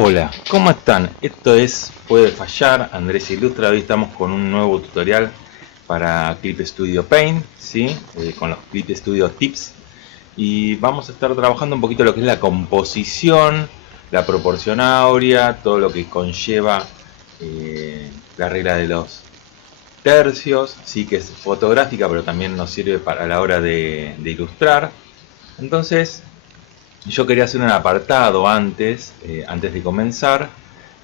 Hola, ¿cómo están? Esto es Puede Fallar, Andrés Ilustra. Hoy estamos con un nuevo tutorial para Clip Studio Paint, ¿sí? Con los Clip Studio Tips. Y vamos a estar trabajando un poquito lo que es la composición, la proporción áurea, todo lo que conlleva la regla de los tercios, sí, que es fotográfica, pero también nos sirve para la hora de ilustrar. Entonces, yo quería hacer un apartado antes de comenzar,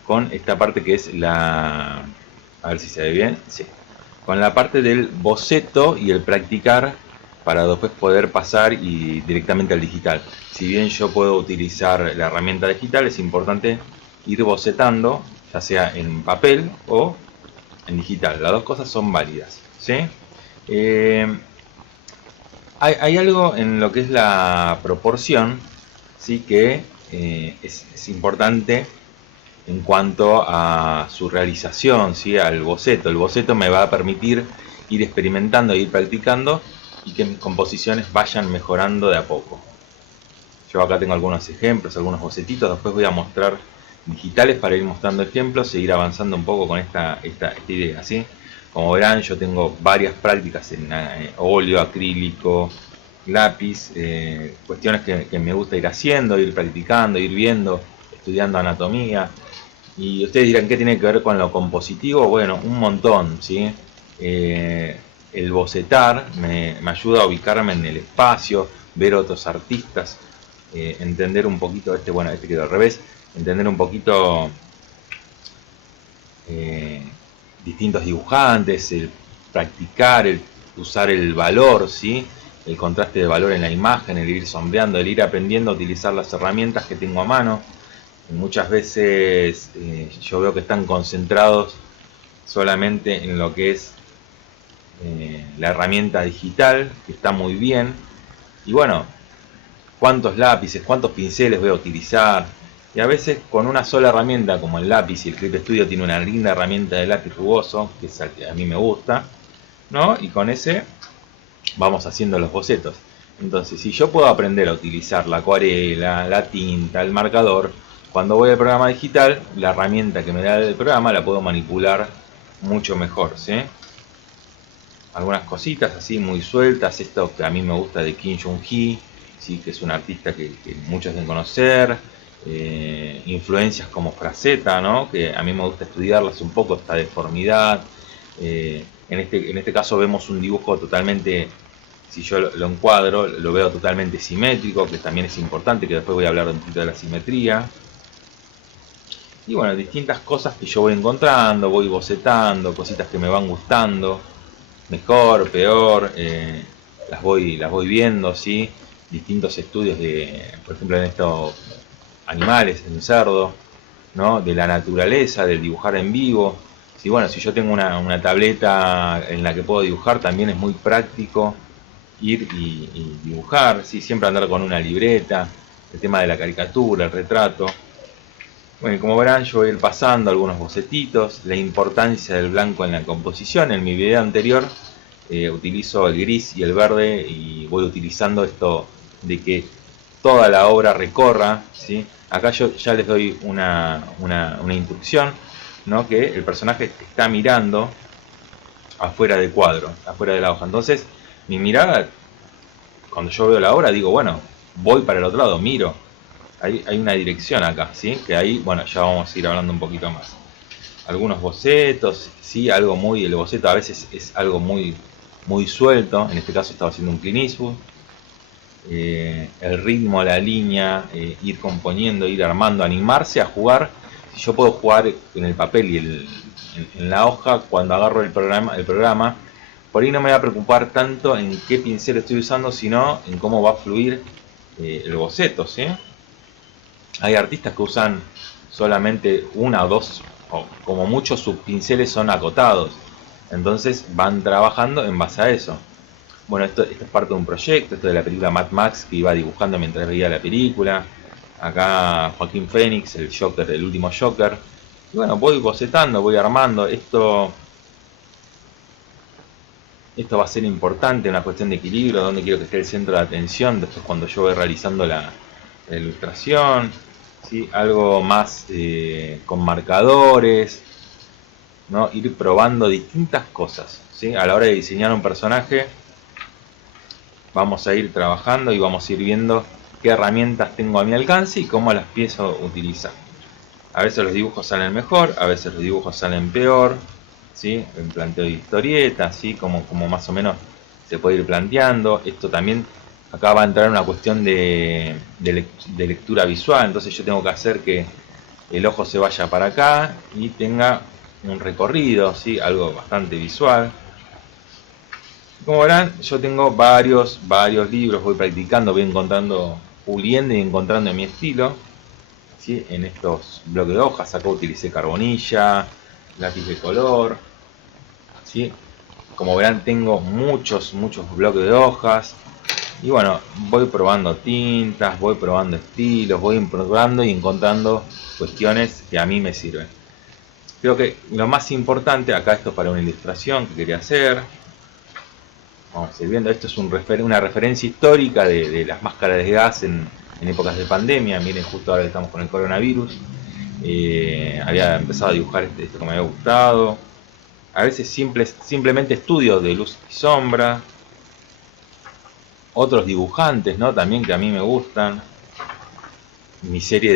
con esta parte que es la... A ver si se ve bien. Sí. Con la parte del boceto y el practicar para después poder pasar y directamente al digital. Si bien yo puedo utilizar la herramienta digital, es importante ir bocetando, ya sea en papel o en digital. Las dos cosas son válidas, ¿sí? Eh, hay algo en lo que es la proporción, sí, que es importante en cuanto a su realización, ¿sí? Al boceto. El boceto me va a permitir ir experimentando, ir practicando y que mis composiciones vayan mejorando de a poco. Yo acá tengo algunos ejemplos, algunos bocetitos, después voy a mostrar digitales para ir mostrando ejemplos, seguir avanzando un poco con esta idea, ¿sí? Como verán, yo tengo varias prácticas en óleo, acrílico, lápiz, cuestiones que me gusta ir haciendo, ir practicando, ir viendo, estudiando anatomía. Y ustedes dirán, ¿qué tiene que ver con lo compositivo? Bueno, un montón, ¿sí? El bocetar me ayuda a ubicarme en el espacio, ver otros artistas, entender un poquito, este quedó al revés, entender un poquito eh, distintos dibujantes, el practicar, el usar el valor, ¿sí? El contraste de valor en la imagen, el ir sombreando, el ir aprendiendo a utilizar las herramientas que tengo a mano. Muchas veces yo veo que están concentrados solamente en lo que es la herramienta digital, que está muy bien. Y bueno, cuántos lápices, cuántos pinceles voy a utilizar. Y a veces con una sola herramienta como el lápiz, y el Clip Studio tiene una linda herramienta de lápiz rugoso, que es que a mí me gusta, ¿no? Y con ese vamos haciendo los bocetos. Entonces, si yo puedo aprender a utilizar la acuarela, la tinta, el marcador, cuando voy al programa digital, la herramienta que me da el programa la puedo manipular mucho mejor, ¿sí? Algunas cositas así muy sueltas, esto que a mí me gusta de Kim Jong-hee, ¿sí? Que es un artista que muchos deben conocer, influencias como Frazetta, ¿no? Que a mí me gusta estudiarlas un poco, esta deformidad. En este caso vemos un dibujo totalmente, si yo lo encuadro, lo veo totalmente simétrico, que también es importante, que después voy a hablar un poquito de la simetría. Y bueno, distintas cosas que yo voy encontrando, voy bocetando, cositas que me van gustando, mejor, peor, las voy viendo, ¿sí? Distintos estudios de, por ejemplo, en estos animales, en cerdo, ¿no? De la naturaleza, del dibujar en vivo. Sí, bueno, si yo tengo una tableta en la que puedo dibujar, también es muy práctico ir y dibujar, ¿sí? Siempre andar con una libreta, el tema de la caricatura, el retrato. Bueno, como verán, yo voy a ir pasando algunos bocetitos, la importancia del blanco en la composición. En mi video anterior utilizo el gris y el verde y voy utilizando esto de que toda la obra recorra, ¿sí? Acá yo ya les doy una instrucción, ¿no? Que el personaje está mirando afuera del cuadro, afuera de la hoja. Entonces, mi mirada, cuando yo veo la obra, digo, bueno, voy para el otro lado, miro. Hay una dirección acá, ¿sí? Que ahí, bueno, ya vamos a ir hablando un poquito más. Algunos bocetos, sí, algo muy, el boceto a veces es algo muy suelto, en este caso estaba haciendo un Clint Eastwood. El ritmo, la línea, ir componiendo, ir armando, animarse a jugar. Si yo puedo jugar en el papel y en la hoja, cuando agarro el programa, por ahí no me va a preocupar tanto en qué pincel estoy usando, sino en cómo va a fluir el boceto, ¿sí? Hay artistas que usan solamente una o dos, o como mucho sus pinceles son acotados. Entonces van trabajando en base a eso. Bueno, esto es parte de un proyecto, esto de la película Mad Max que iba dibujando mientras veía la película. Acá Joaquín Phoenix, el Joker, el último Joker. Y bueno, voy bocetando, voy armando. Esto va a ser importante, una cuestión de equilibrio, donde quiero que esté el centro de atención. Después cuando yo voy realizando la ilustración. ¿sí? Algo más con marcadores, ¿no? Ir probando distintas cosas, ¿sí? A la hora de diseñar un personaje, vamos a ir trabajando y vamos a ir viendo qué herramientas tengo a mi alcance y cómo las pienso utilizar. A veces los dibujos salen mejor, a veces los dibujos salen peor, ¿sí? En planteo de historietas, ¿sí? Como más o menos se puede ir planteando. Esto también, acá va a entrar una cuestión de lectura visual, entonces yo tengo que hacer que el ojo se vaya para acá y tenga un recorrido, ¿sí? Algo bastante visual. Como verán, yo tengo varios libros, voy practicando, voy encontrando, puliendo y encontrando mi estilo, ¿sí? En estos bloques de hojas. Acá utilicé carbonilla, lápiz de color, ¿sí? Como verán, tengo muchos bloques de hojas. Y bueno, voy probando tintas, voy probando estilos, voy probando y encontrando cuestiones que a mí me sirven. Creo que lo más importante, acá esto para una ilustración que quería hacer. Vamos a ir viendo, esto es una referencia histórica de las máscaras de gas en épocas de pandemia. Miren, justo ahora estamos con el coronavirus. Había empezado a dibujar esto que me había gustado. A veces simplemente estudios de luz y sombra. Otros dibujantes, ¿no? También que a mí me gustan. Mi serie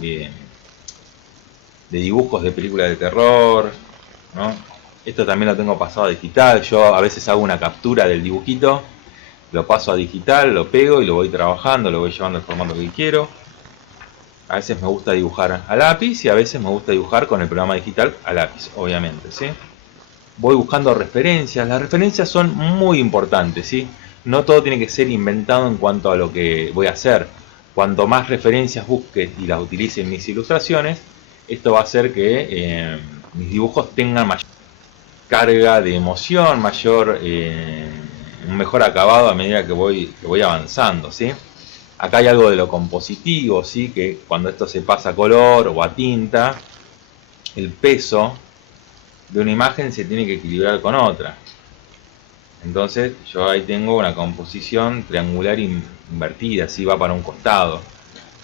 de dibujos de películas de terror, ¿no? Esto también lo tengo pasado a digital. Yo a veces hago una captura del dibujito, lo paso a digital, lo pego y lo voy trabajando, lo voy llevando al formato que quiero. A veces me gusta dibujar a lápiz y a veces me gusta dibujar con el programa digital a lápiz, obviamente, ¿sí? Voy buscando referencias. Las referencias son muy importantes, ¿sí? No todo tiene que ser inventado en cuanto a lo que voy a hacer. Cuanto más referencias busque y las utilice en mis ilustraciones, esto va a hacer que mis dibujos tengan mayor carga de emoción, un mejor acabado a medida que voy avanzando, ¿sí? Acá hay algo de lo compositivo, ¿sí? Que cuando esto se pasa a color o a tinta, el peso de una imagen se tiene que equilibrar con otra. Entonces yo ahí tengo una composición triangular invertida, así va para un costado.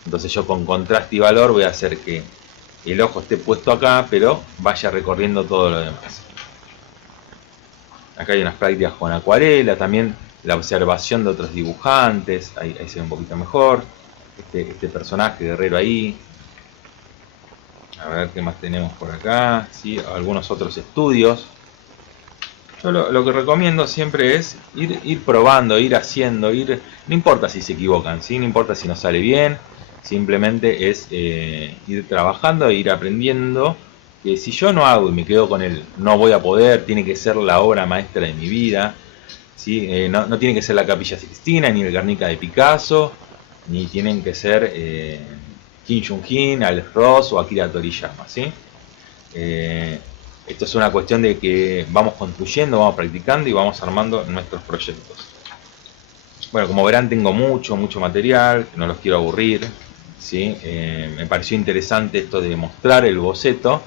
Entonces yo con contraste y valor voy a hacer que el ojo esté puesto acá, pero vaya recorriendo todo lo demás. Acá hay unas prácticas con acuarela, también la observación de otros dibujantes, ahí se ve un poquito mejor. Este personaje guerrero ahí. A ver qué más tenemos por acá, ¿sí? Algunos otros estudios. Yo lo que recomiendo siempre es ir probando, ir haciendo, no importa si se equivocan, ¿sí? No importa si no sale bien, simplemente es ir trabajando e ir aprendiendo. Que si yo no hago y me quedo con el no voy a poder, tiene que ser la obra maestra de mi vida, ¿sí? No tiene que ser la Capilla Sixtina, ni el Guernica de Picasso, ni tienen que ser Kim Jong-un, Alex Ross o Akira Toriyama, ¿sí? Esto es una cuestión de que vamos construyendo, vamos practicando y vamos armando nuestros proyectos. Bueno, como verán tengo mucho material, no los quiero aburrir, ¿sí? Me pareció interesante esto de mostrar el boceto,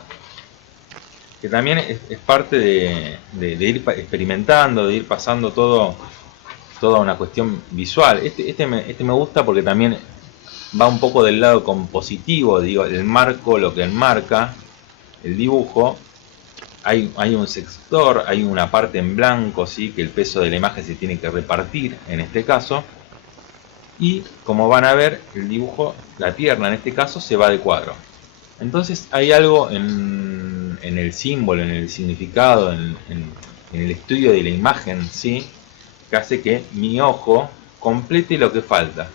que también es parte de ir experimentando, de ir pasando toda una cuestión visual. Este me gusta porque también va un poco del lado compositivo, digo, el marco, lo que enmarca el dibujo. Hay un sector, hay una parte en blanco, ¿sí? Que el peso de la imagen se tiene que repartir en este caso. Y como van a ver, el dibujo, la pierna en este caso, se va de cuadro. Entonces hay algo en el símbolo, en el significado, en el estudio de la imagen, ¿sí? Que hace que mi ojo complete lo que falta,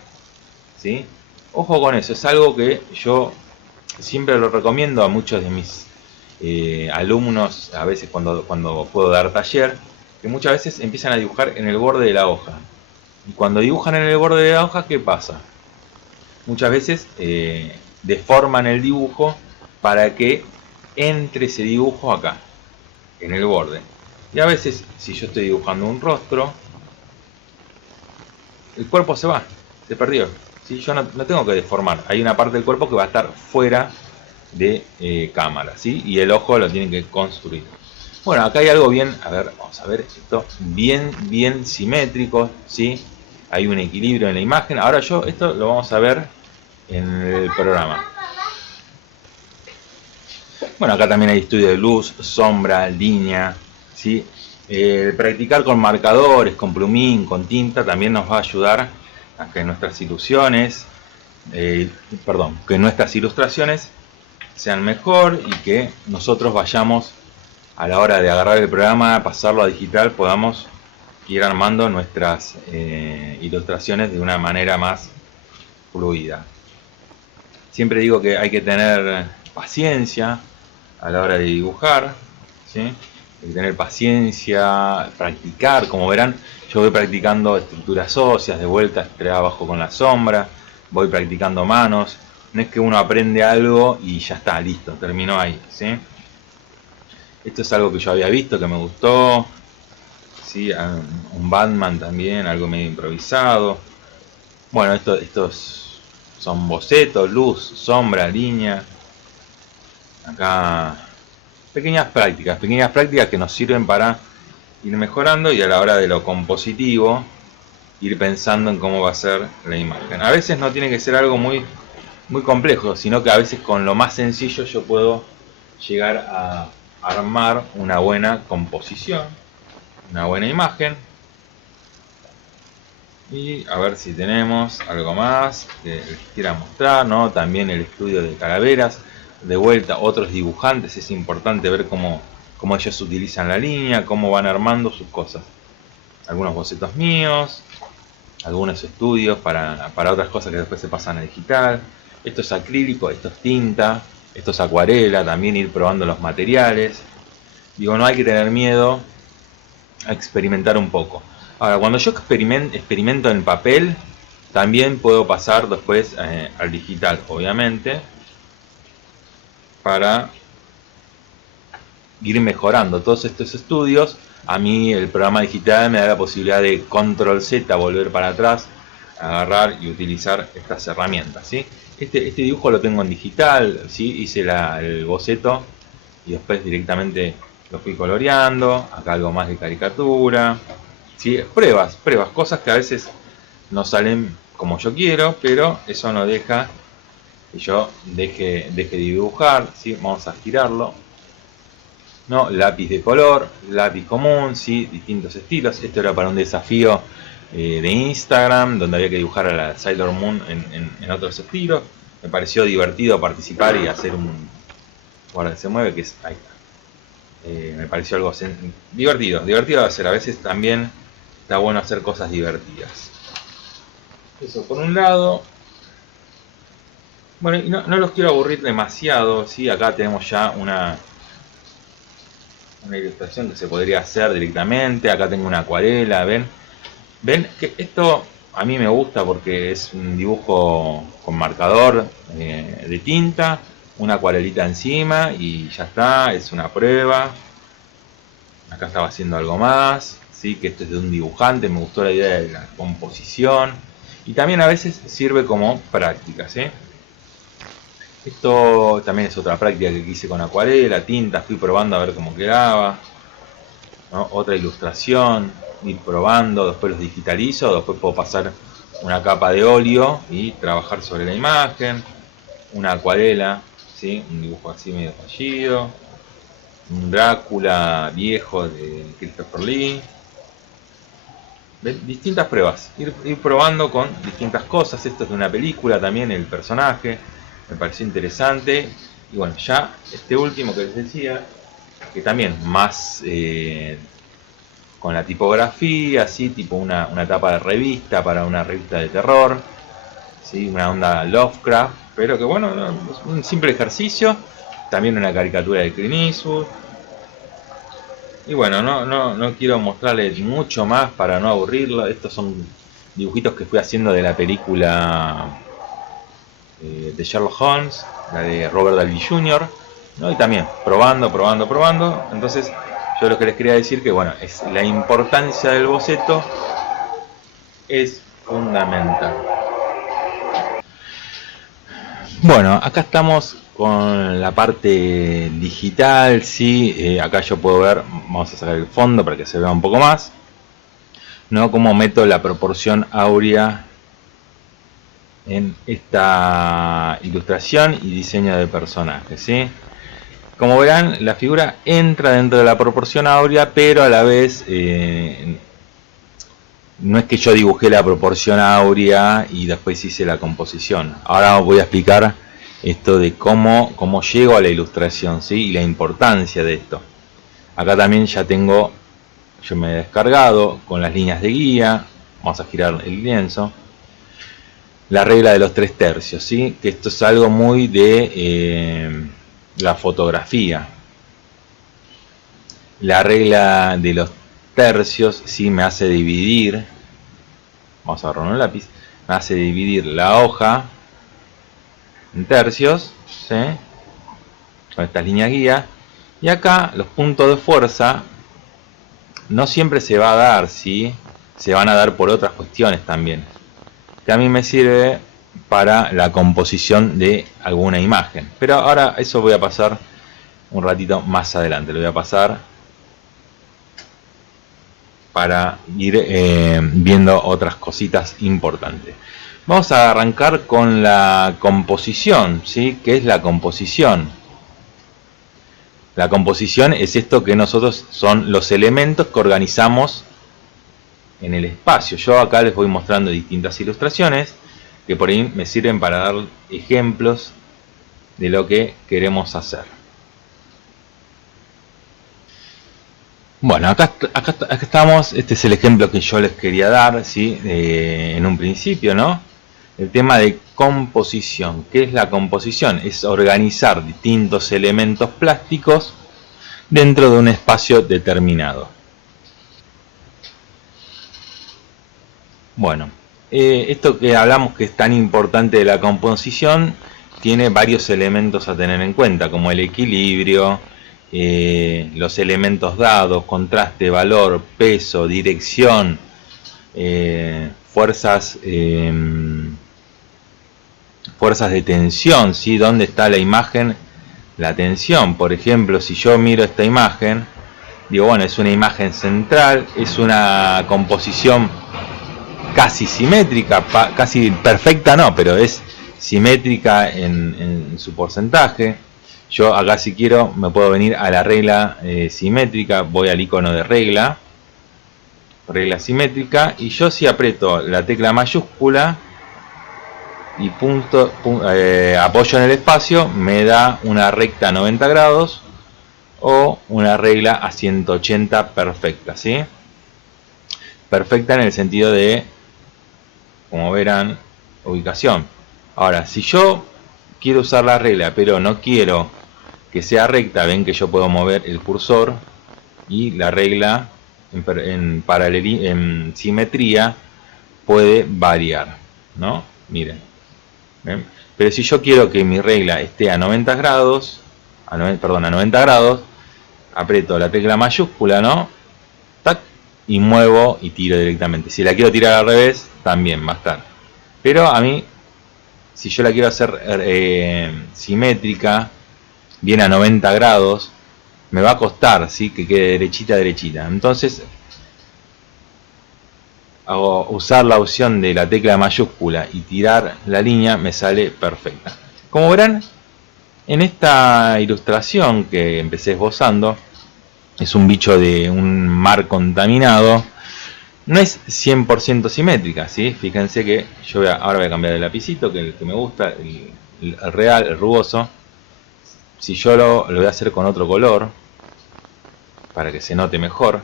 ¿sí? Ojo con eso, es algo que yo siempre lo recomiendo a muchos de mis alumnos, a veces cuando puedo dar taller, que muchas veces empiezan a dibujar en el borde de la hoja. Y cuando dibujan en el borde de la hoja, ¿qué pasa? Muchas veces deforman el dibujo para que entre ese dibujo acá, en el borde. Y a veces, si yo estoy dibujando un rostro, el cuerpo se va, se perdió. ¿Sí? Yo no tengo que deformar, hay una parte del cuerpo que va a estar fuera de cámara, ¿sí? Y el ojo lo tienen que construir. Bueno, acá hay algo bien, a ver, vamos a ver esto, bien simétrico, ¿sí? Hay un equilibrio en la imagen. Ahora esto lo vamos a ver en el programa. Bueno, acá también hay estudio de luz, sombra, línea, ¿sí? Practicar con marcadores, con plumín, con tinta también nos va a ayudar a que nuestras ilusiones, que nuestras ilustraciones sean mejor y que nosotros vayamos a la hora de agarrar el programa, pasarlo a digital, podamos ir armando nuestras ilustraciones de una manera más fluida. Siempre digo que hay que tener paciencia a la hora de dibujar, ¿sí? Hay que tener paciencia, practicar. Como verán, yo voy practicando estructuras óseas, de vuelta trabajo con la sombra, voy practicando manos. No es que uno aprende algo y ya está, listo, terminó ahí, ¿sí? Esto es algo que yo había visto, que me gustó, ¿sí? Un Batman también, algo medio improvisado. Bueno, estos son bocetos, luz, sombra, línea. Acá pequeñas prácticas que nos sirven para ir mejorando y a la hora de lo compositivo ir pensando en cómo va a ser la imagen. A veces no tiene que ser algo muy complejo, sino que a veces con lo más sencillo yo puedo llegar a armar una buena composición, una buena imagen. Y a ver si tenemos algo más que les quiera mostrar, ¿no? También el estudio de calaveras. De vuelta, otros dibujantes, es importante ver cómo ellos utilizan la línea, cómo van armando sus cosas. Algunos bocetos míos, algunos estudios para otras cosas que después se pasan a digital. Esto es acrílico, esto es tinta, esto es acuarela, también ir probando los materiales. Digo, no hay que tener miedo a experimentar un poco. Ahora, cuando yo experimento en papel, también puedo pasar después al digital, obviamente, para ir mejorando todos estos estudios. A mí el programa digital me da la posibilidad de control Z, volver para atrás, agarrar y utilizar estas herramientas, ¿sí? Este dibujo lo tengo en digital, ¿sí? Hice el boceto y después directamente lo fui coloreando. Acá algo más de caricatura, ¿sí? Pruebas, cosas que a veces no salen como yo quiero, pero eso no deja que yo deje de dibujar, ¿sí? Vamos a girarlo, ¿no? Lápiz de color, lápiz común, ¿sí? Distintos estilos. Esto era para un desafío de Instagram, donde había que dibujar a la Sailor Moon en otros estilos. Me pareció divertido participar y hacer un... Guarda, se mueve, que es... Ahí está. Me pareció algo divertido de hacer. A veces también está bueno hacer cosas divertidas. Eso por un lado. Bueno, y no los quiero aburrir demasiado, ¿sí? Acá tenemos ya una ilustración que se podría hacer directamente. Acá tengo una acuarela, ¿ven? Ven que esto a mí me gusta porque es un dibujo con marcador de tinta, una acuarelita encima y ya está, es una prueba. Acá estaba haciendo algo más, ¿sí? Que esto es de un dibujante, me gustó la idea de la composición y también a veces sirve como práctica, ¿sí? Esto también es otra práctica que hice con acuarela, tinta, fui probando a ver cómo quedaba, ¿no? Otra ilustración, ir probando, después los digitalizo, después puedo pasar una capa de óleo y trabajar sobre la imagen, una acuarela, ¿sí? Un dibujo así medio fallido, un Drácula viejo de Christopher Lee. Distintas pruebas, ir probando con distintas cosas. Esto es de una película también, el personaje, me pareció interesante. Y bueno, ya este último que les decía, que también más con la tipografía, así tipo una tapa de revista para una revista de terror, ¿sí? Una onda Lovecraft, pero que bueno, un simple ejercicio. También una caricatura de Clint Eastwood. Y bueno, no quiero mostrarles mucho más para no aburrirlo. Estos son dibujitos que fui haciendo de la película de Sherlock Holmes, la de Robert Downey Jr., ¿no? Y también probando. Entonces yo lo que les quería decir que bueno, es la importancia del boceto es fundamental. Bueno, acá estamos con la parte digital, ¿sí? Acá yo puedo ver, vamos a sacar el fondo para que se vea un poco más, ¿no? Cómo meto la proporción áurea en esta ilustración y diseño de personajes, ¿sí? Como verán, la figura entra dentro de la proporción áurea, pero a la vez no es que yo dibujé la proporción áurea y después hice la composición. Ahora voy a explicar esto de cómo llego a la ilustración, ¿sí? Y la importancia de esto. Acá también ya tengo, yo me he descargado con las líneas de guía. Vamos a girar el lienzo. La regla de los 3/3, ¿sí? Que esto es algo muy de la fotografía. La regla de los tercios, ¿sí? Me hace dividir, vamos a agarrar un lápiz, me hace dividir la hoja en tercios, ¿sí? Con estas líneas guía. Y acá los puntos de fuerza no siempre se va a dar, ¿sí? Se van a dar por otras cuestiones también, que a mí me sirve para la composición de alguna imagen. Pero ahora eso voy a pasar un ratito más adelante, lo voy a pasar para ir viendo otras cositas importantes. Vamos a arrancar con la composición, ¿sí? ¿Qué es la composición? La composición es esto que nosotros son los elementos que organizamos en el espacio. Yo acá les voy mostrando distintas ilustraciones que por ahí me sirven para dar ejemplos de lo que queremos hacer. Bueno, acá estamos. Este es el ejemplo que yo les quería dar, ¿sí? En un principio, ¿no? El tema de composición. ¿Qué es la composición? Es organizar distintos elementos plásticos dentro de un espacio determinado. Bueno, esto que hablamos que es tan importante de la composición tiene varios elementos a tener en cuenta, como el equilibrio, los elementos dados, contraste, valor, peso, dirección, fuerzas de tensión, ¿sí? ¿Dónde está la imagen? La tensión. Por ejemplo, si yo miro esta imagen, digo, bueno, es una imagen central, es una composición casi simétrica, casi perfecta no, pero es simétrica en su porcentaje. Yo acá si quiero me puedo venir a la regla simétrica, voy al icono de regla simétrica, y yo si aprieto la tecla mayúscula y apoyo en el espacio, me da una recta a 90 grados o una regla a 180 perfecta, ¿sí? Perfecta en el sentido de, como verán, ubicación. Ahora, si yo quiero usar la regla, pero no quiero que sea recta, ven que yo puedo mover el cursor y la regla en simetría puede variar, ¿no? Miren. ¿Ven? Pero si yo quiero que mi regla esté a 90 grados, a 90 grados, aprieto la tecla mayúscula, ¿no? ¡Tac! Y muevo y tiro directamente. Si la quiero tirar al revés, también va a estar. Pero a mí, si yo la quiero hacer simétrica, bien a 90 grados, me va a costar, ¿sí? Que quede derechita. Entonces, hago usar la opción de la tecla mayúscula y tirar la línea, me sale perfecta. Como verán, en esta ilustración que empecé esbozando, es un bicho de un mar contaminado. No es 100% simétrica, ¿sí? Fíjense que yo ahora voy a cambiar el lapicito, que es el que me gusta, el real, el rugoso. Si yo lo voy a hacer con otro color, para que se note mejor.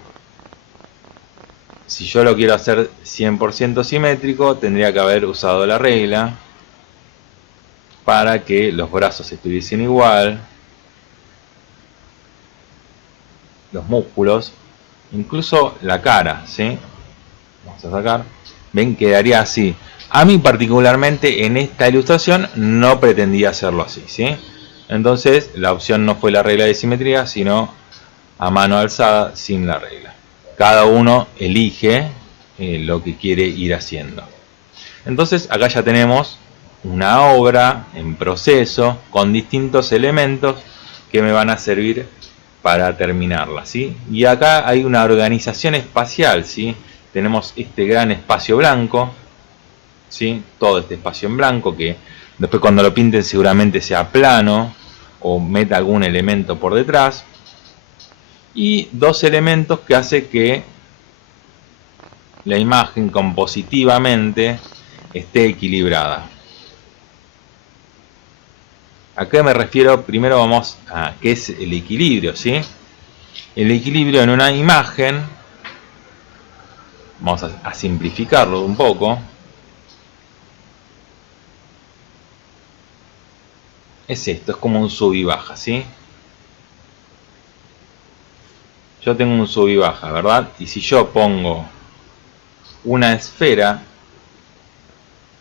Si yo lo quiero hacer 100% simétrico, tendría que haber usado la regla para que los brazos estuviesen igual, los músculos, incluso la cara, ¿sí? Vamos a sacar. Ven, quedaría así. A mí particularmente en esta ilustración no pretendía hacerlo así, ¿sí? Entonces la opción no fue la regla de simetría, sino a mano alzada sin la regla. Cada uno elige lo que quiere ir haciendo. Entonces acá ya tenemos una obra en proceso con distintos elementos que me van a servir para terminarla, ¿sí? Y acá hay una organización espacial, ¿sí? Tenemos este gran espacio blanco ¿sí? Todo este espacio en blanco que después cuando lo pinten seguramente sea plano o meta algún elemento por detrás. Y dos elementos que hace que la imagen compositivamente esté equilibrada. ¿A qué me refiero? Primero vamos a qué es el equilibrio, ¿sí? El equilibrio en una imagen, vamos a simplificarlo un poco, es esto, es como un sub y baja, ¿sí? Yo tengo un sub y baja, ¿verdad? Y si yo pongo una esfera,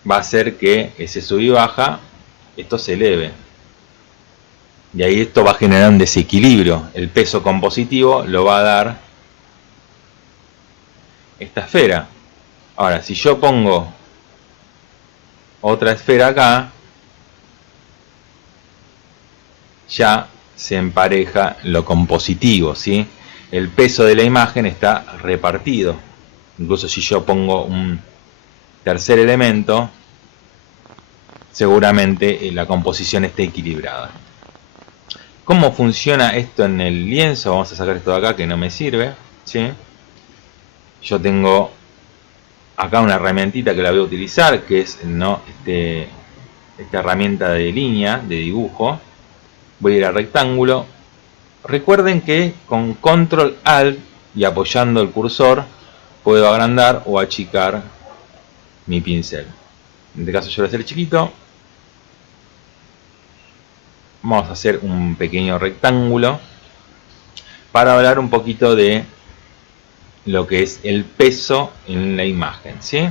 va a hacer que ese sub y baja, esto se eleve. Y ahí esto va a generar un desequilibrio. El peso compositivo lo va a dar esta esfera. Ahora, si yo pongo otra esfera acá, ya se empareja lo compositivo, ¿sí? El peso de la imagen está repartido. Incluso si yo pongo un tercer elemento, seguramente la composición esté equilibrada. ¿Cómo funciona esto en el lienzo? Vamos a sacar esto de acá que no me sirve, ¿sí? Yo tengo acá una herramientita que la voy a utilizar, que es esta herramienta de línea, de dibujo. Voy a ir a rectángulo. Recuerden que con control alt y apoyando el cursor puedo agrandar o achicar mi pincel. En este caso yo voy a hacer chiquito. Vamos a hacer un pequeño rectángulo para hablar un poquito de lo que es el peso en la imagen, ¿sí?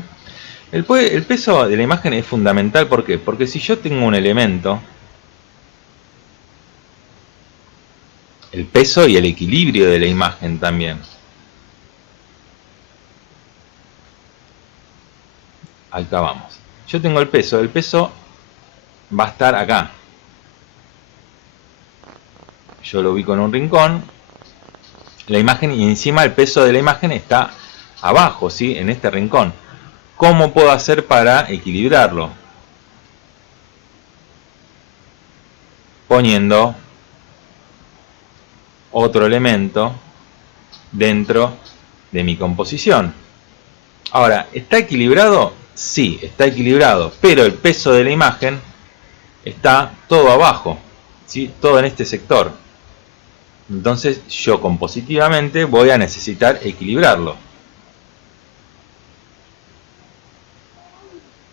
El peso de la imagen es fundamental, ¿por qué? Porque si yo tengo un elemento, el peso y el equilibrio de la imagen también. Acá vamos. Yo tengo el peso va a estar acá. Yo lo ubico en un rincón, la imagen, y encima el peso de la imagen está abajo, ¿sí? En este rincón. ¿Cómo puedo hacer para equilibrarlo? Poniendo otro elemento dentro de mi composición. Ahora, ¿está equilibrado? Sí, está equilibrado, pero el peso de la imagen está todo abajo, ¿sí? Todo en este sector. Entonces yo compositivamente voy a necesitar equilibrarlo.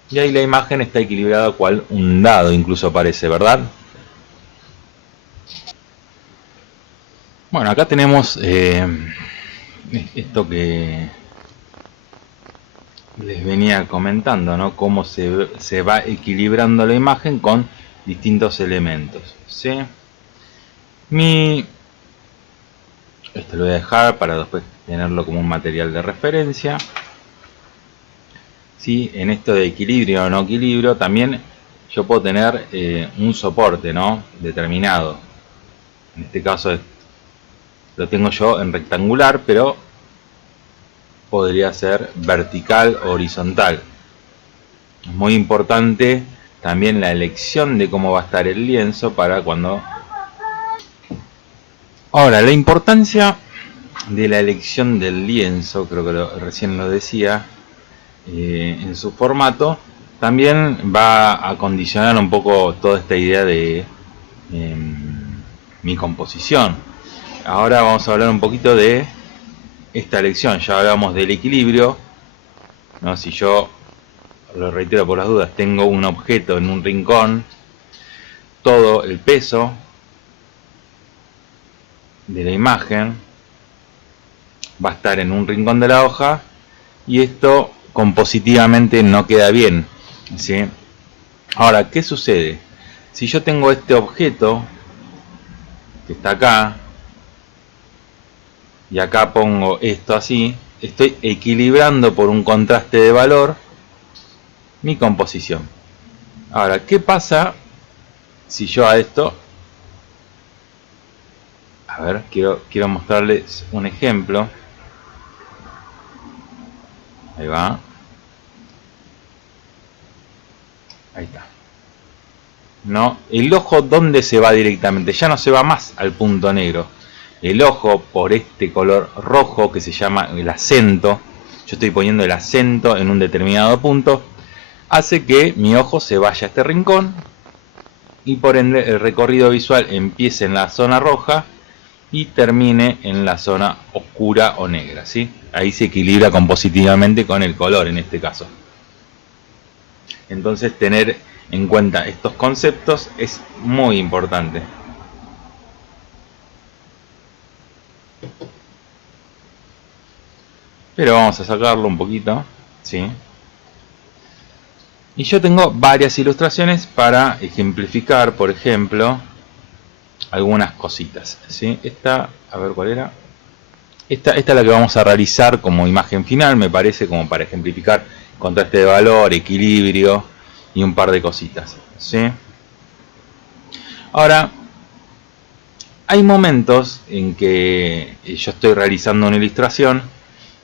Y ahí la imagen está equilibrada cual un dado, incluso parece, ¿verdad? Bueno, acá tenemos esto que les venía comentando, ¿no? Cómo se va equilibrando la imagen con distintos elementos, ¿sí? Esto lo voy a dejar para después tenerlo como un material de referencia. ¿Sí? En esto de equilibrio o no equilibrio, también yo puedo tener un soporte, ¿no? Determinado. En este caso lo tengo yo en rectangular, pero podría ser vertical o horizontal. Es muy importante también la elección de cómo va a estar el lienzo para cuando... Ahora, la importancia de la elección del lienzo, creo que recién lo decía, en su formato, también va a condicionar un poco toda esta idea de mi composición. Ahora vamos a hablar un poquito de esta elección. Ya hablamos del equilibrio, ¿no? Si yo, lo reitero por las dudas, tengo un objeto en un rincón, todo el peso de la imagen va a estar en un rincón de la hoja y esto compositivamente no queda bien, ¿sí? Ahora, ¿qué sucede? Si yo tengo este objeto que está acá y acá pongo esto así, estoy equilibrando por un contraste de valor mi composición. Ahora, ¿qué pasa si yo a esto... A ver, quiero mostrarles un ejemplo. Ahí va. Ahí está. ¿No? El ojo, ¿dónde se va directamente? Ya no se va más al punto negro. El ojo, por este color rojo que se llama el acento, yo estoy poniendo el acento en un determinado punto, hace que mi ojo se vaya a este rincón y por ende el recorrido visual empiece en la zona roja y termine en la zona oscura o negra, ¿sí? Ahí se equilibra compositivamente con el color en este caso. Entonces tener en cuenta estos conceptos es muy importante. Pero vamos a sacarlo un poquito, ¿sí? Y yo tengo varias ilustraciones para ejemplificar, por ejemplo, algunas cositas, ¿sí? Esta, a ver cuál era. Esta es la que vamos a realizar como imagen final, me parece, como para ejemplificar contraste de valor, equilibrio y un par de cositas, ¿sí? Ahora, hay momentos en que yo estoy realizando una ilustración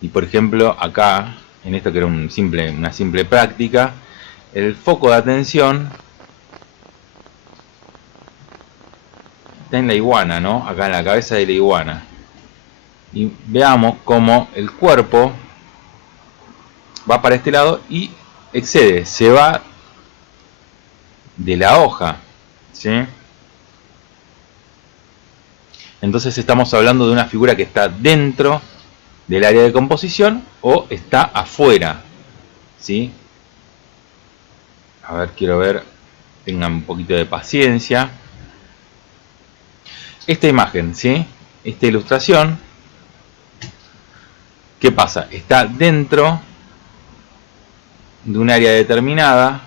y, por ejemplo, acá, en esto que era una simple práctica, el foco de atención está en la iguana, ¿no? Acá en la cabeza de la iguana. Y veamos cómo el cuerpo va para este lado y excede, se va de la hoja, ¿sí? Entonces estamos hablando de una figura que está dentro del área de composición o está afuera, ¿sí? A ver, quiero ver, tengan un poquito de paciencia. Esta imagen, ¿sí? Esta ilustración, ¿qué pasa? Está dentro de un área determinada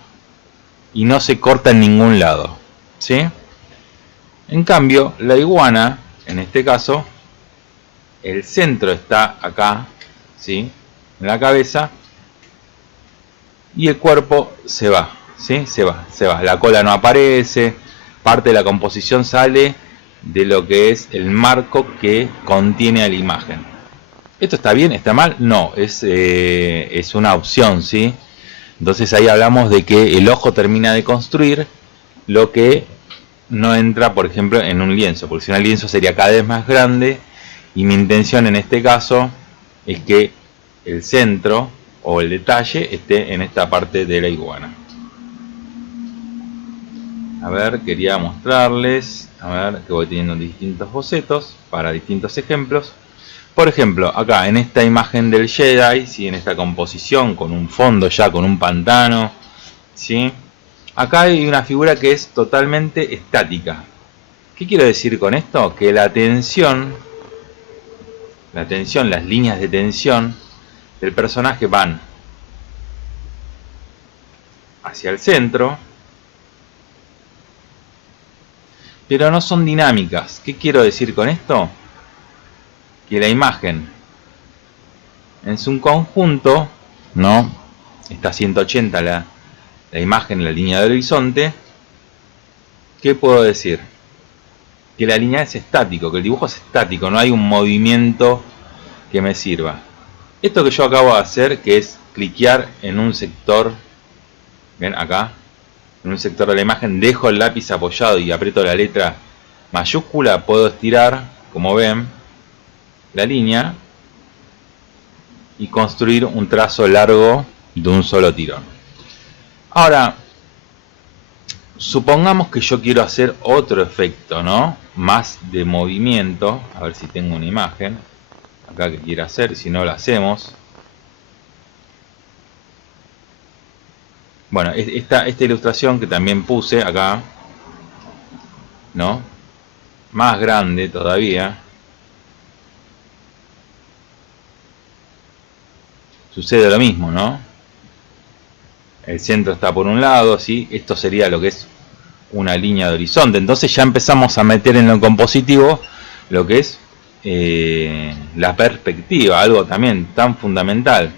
y no se corta en ningún lado, ¿sí? En cambio, la iguana, en este caso, el centro está acá, ¿sí? En la cabeza, y el cuerpo se va, ¿sí? Se va. La cola no aparece, parte de la composición sale de lo que es el marco que contiene a la imagen. ¿Esto está bien? ¿Está mal? No, es una opción, ¿sí? Entonces ahí hablamos de que el ojo termina de construir lo que no entra, por ejemplo, en un lienzo, porque si no el lienzo sería cada vez más grande y mi intención en este caso es que el centro o el detalle esté en esta parte de la iguana. A ver, quería mostrarles, a ver, que voy teniendo distintos bocetos para distintos ejemplos. Por ejemplo, acá en esta imagen del Jedi, ¿sí? En esta composición con un fondo ya, con un pantano, ¿sí? Acá hay una figura que es totalmente estática. ¿Qué quiero decir con esto? Que la tensión, las líneas de tensión del personaje van hacia el centro, pero no son dinámicas. ¿Qué quiero decir con esto? Que la imagen en su conjunto, ¿no? Está a 180 la imagen en la línea del horizonte. ¿Qué puedo decir? Que la línea es estático, que el dibujo es estático, no hay un movimiento que me sirva. Esto que yo acabo de hacer, que es cliquear en un sector, ven acá, en un sector de la imagen, dejo el lápiz apoyado y aprieto la letra mayúscula, puedo estirar, como ven, la línea y construir un trazo largo de un solo tirón. Ahora, supongamos que yo quiero hacer otro efecto, ¿no? Más de movimiento. A ver si tengo una imagen acá que quiera hacer, si no la hacemos. Bueno, esta ilustración que también puse acá, ¿no? Más grande todavía. Sucede lo mismo, ¿no? El centro está por un lado, ¿sí? Esto sería lo que es una línea de horizonte. Entonces ya empezamos a meter en lo compositivo lo que es la perspectiva, algo también tan fundamental.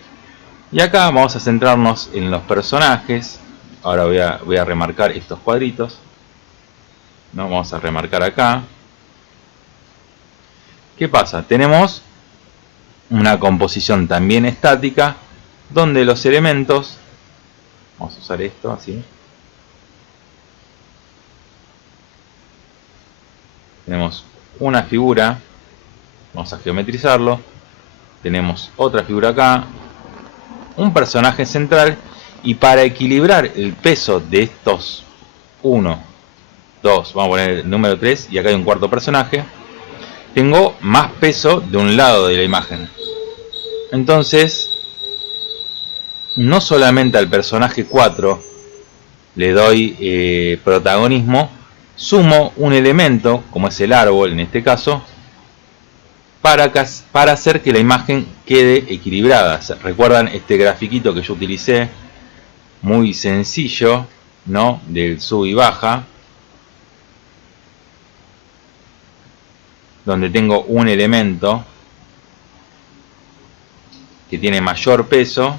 Y acá vamos a centrarnos en los personajes. Ahora voy a remarcar estos cuadritos, ¿no? Vamos a remarcar acá. ¿Qué pasa? Tenemos una composición también estática donde los elementos, vamos a usar esto así, Tenemos una figura, vamos a geometrizarlo, tenemos otra figura acá, un personaje central, y para equilibrar el peso de estos 1, 2, vamos a poner el número 3, y acá hay un cuarto personaje, tengo más peso de un lado de la imagen. Entonces, no solamente al personaje 4 le doy protagonismo, sumo un elemento, como es el árbol en este caso, para hacer que la imagen quede equilibrada. ¿Recuerdan este grafiquito que yo utilicé? Muy sencillo, ¿no? Del sub y baja, donde tengo un elemento que tiene mayor peso.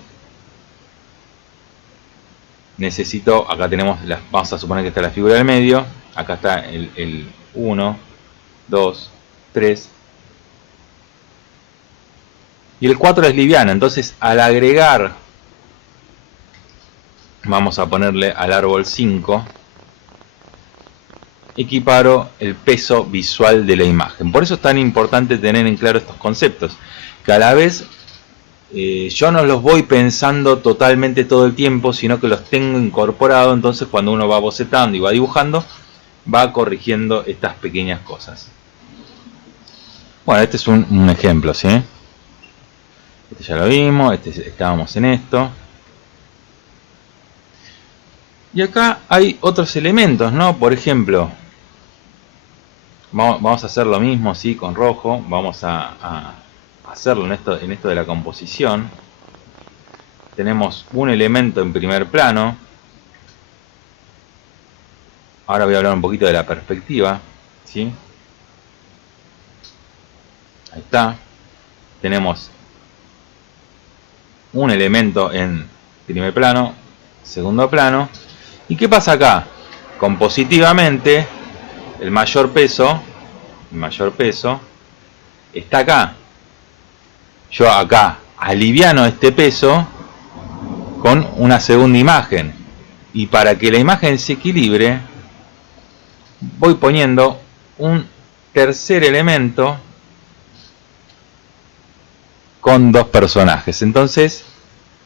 Necesito, acá tenemos, vamos a suponer que está la figura del medio, acá está el 1, 2, 3, y el 4 es liviana. Entonces, al agregar, vamos a ponerle al árbol 5, equiparo el peso visual de la imagen. Por eso es tan importante tener en claro estos conceptos, que a la vez yo no los voy pensando totalmente todo el tiempo, sino que los tengo incorporados. Entonces, cuando uno va bocetando y va dibujando, va corrigiendo estas pequeñas cosas. Bueno, este es un ejemplo, ¿sí? Este ya lo vimos, estábamos en esto. Y acá hay otros elementos, ¿no? Por ejemplo, vamos a hacer lo mismo, ¿sí? Con rojo. Vamos a hacerlo en esto de la composición. Tenemos un elemento en primer plano. Ahora voy a hablar un poquito de la perspectiva, ¿sí? Ahí está. Tenemos un elemento en primer plano, segundo plano. ¿Y qué pasa acá? Compositivamente, el mayor peso está acá. Yo acá aliviano este peso con una segunda imagen. Y para que la imagen se equilibre, voy poniendo un tercer elemento con dos personajes. Entonces,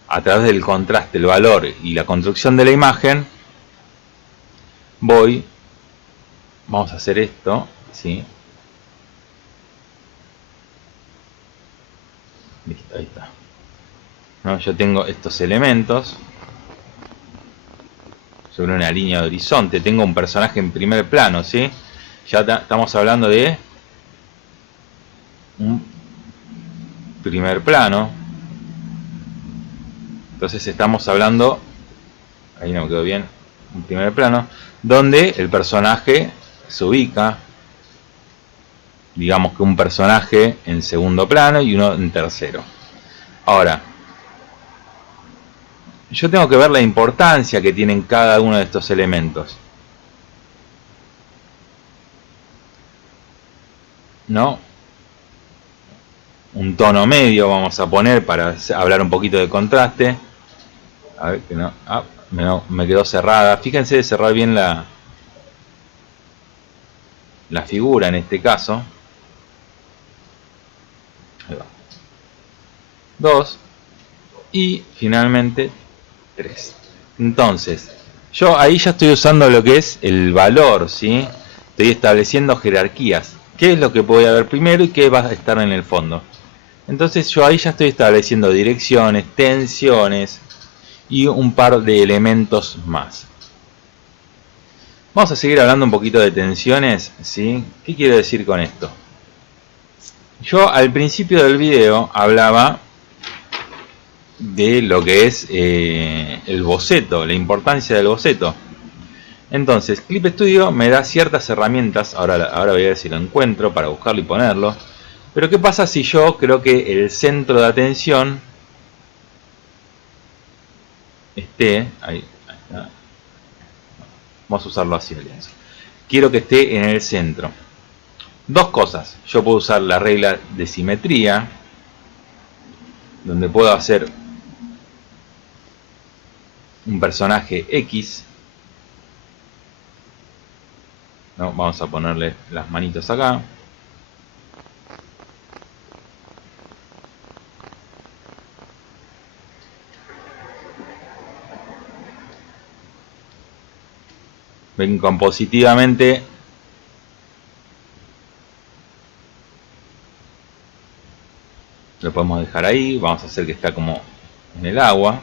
a través del contraste, el valor y la construcción de la imagen, vamos a hacer esto, ¿sí? Listo, ahí está. ¿No? Yo tengo estos elementos sobre una línea de horizonte, tengo un personaje en primer plano, ¿sí? Ya estamos hablando de un primer plano. Entonces estamos hablando, ahí no me quedó bien, un primer plano, donde el personaje se ubica, digamos que un personaje en segundo plano y uno en tercero. Ahora, yo tengo que ver la importancia que tienen cada uno de estos elementos, ¿no? Un tono medio vamos a poner para hablar un poquito de contraste. A ver que no, me quedó cerrada. Fíjense de cerrar bien la figura en este caso. Ahí va. 2 y finalmente 3. Entonces, yo ahí ya estoy usando lo que es el valor, ¿sí? Estoy estableciendo jerarquías. ¿Qué es lo que voy a ver primero y qué va a estar en el fondo? Entonces yo ahí ya estoy estableciendo direcciones, tensiones y un par de elementos más. Vamos a seguir hablando un poquito de tensiones, ¿sí? ¿Qué quiero decir con esto? Yo al principio del video hablaba de lo que es el boceto, la importancia del boceto. Entonces, Clip Studio me da ciertas herramientas, ahora voy a ver si lo encuentro para buscarlo y ponerlo. Pero ¿qué pasa si yo creo que el centro de atención esté, ahí está. Vamos a usarlo así el lienzo. Quiero que esté en el centro. Dos cosas, yo puedo usar la regla de simetría, donde puedo hacer un personaje X, ¿no? Vamos a ponerle las manitos acá. Ven, compositivamente lo podemos dejar ahí. Vamos a hacer que está como en el agua.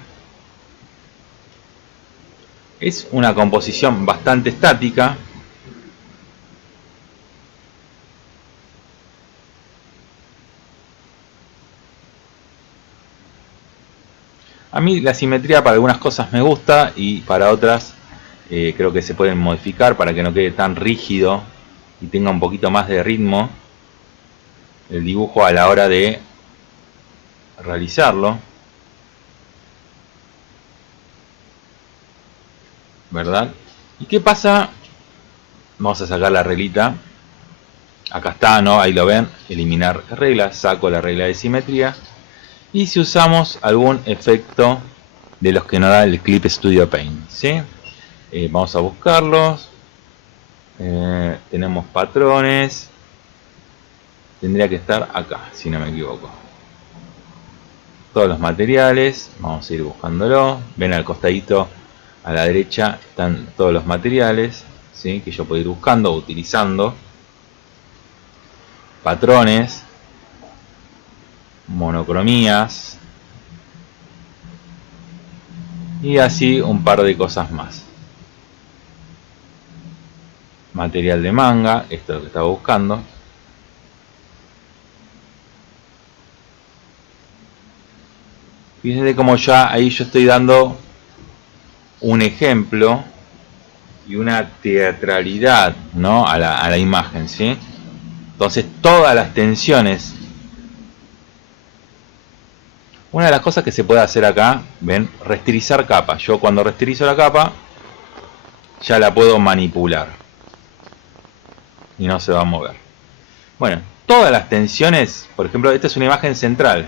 Es una composición bastante estática. A mí la simetría para algunas cosas me gusta y para otras creo que se pueden modificar para que no quede tan rígido y tenga un poquito más de ritmo el dibujo a la hora de realizarlo, ¿verdad? ¿Y qué pasa? Vamos a sacar la reglita. Acá está, ¿no? Ahí lo ven. Eliminar regla. Saco la regla de simetría. Y si usamos algún efecto de los que nos da el Clip Studio Paint, ¿sí? Vamos a buscarlos. Tenemos patrones. Tendría que estar acá, si no me equivoco. Todos los materiales. Vamos a ir buscándolo. Ven al costadito a la derecha están todos los materiales, ¿sí? Que yo puedo ir buscando o utilizando. Patrones. Monocromías. Y así un par de cosas más. Material de manga, esto es lo que estaba buscando. Fíjense como ya ahí yo estoy dando un ejemplo y una teatralidad, ¿no? a la imagen, ¿sí? Entonces todas las tensiones. Una de las cosas que se puede hacer acá, ven, restirizar capa. Yo cuando restirizo la capa ya la puedo manipular y no se va a mover. Bueno, todas las tensiones, por ejemplo, esta es una imagen central.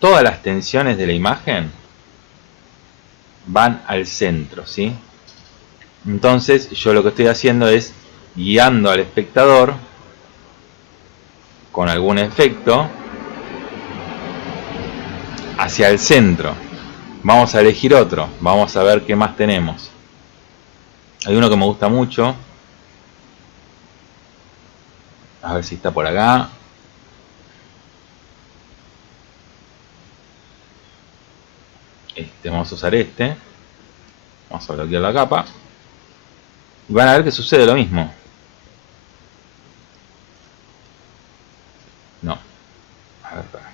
Todas las tensiones de la imagen van al centro, ¿sí? Entonces yo lo que estoy haciendo es guiando al espectador con algún efecto hacia el centro. Vamos a elegir otro, vamos a ver qué más tenemos. Hay uno que me gusta mucho. A ver si está por acá. Vamos a usar este. Vamos a bloquear la capa. Y van a ver que sucede lo mismo. No. A ver, para.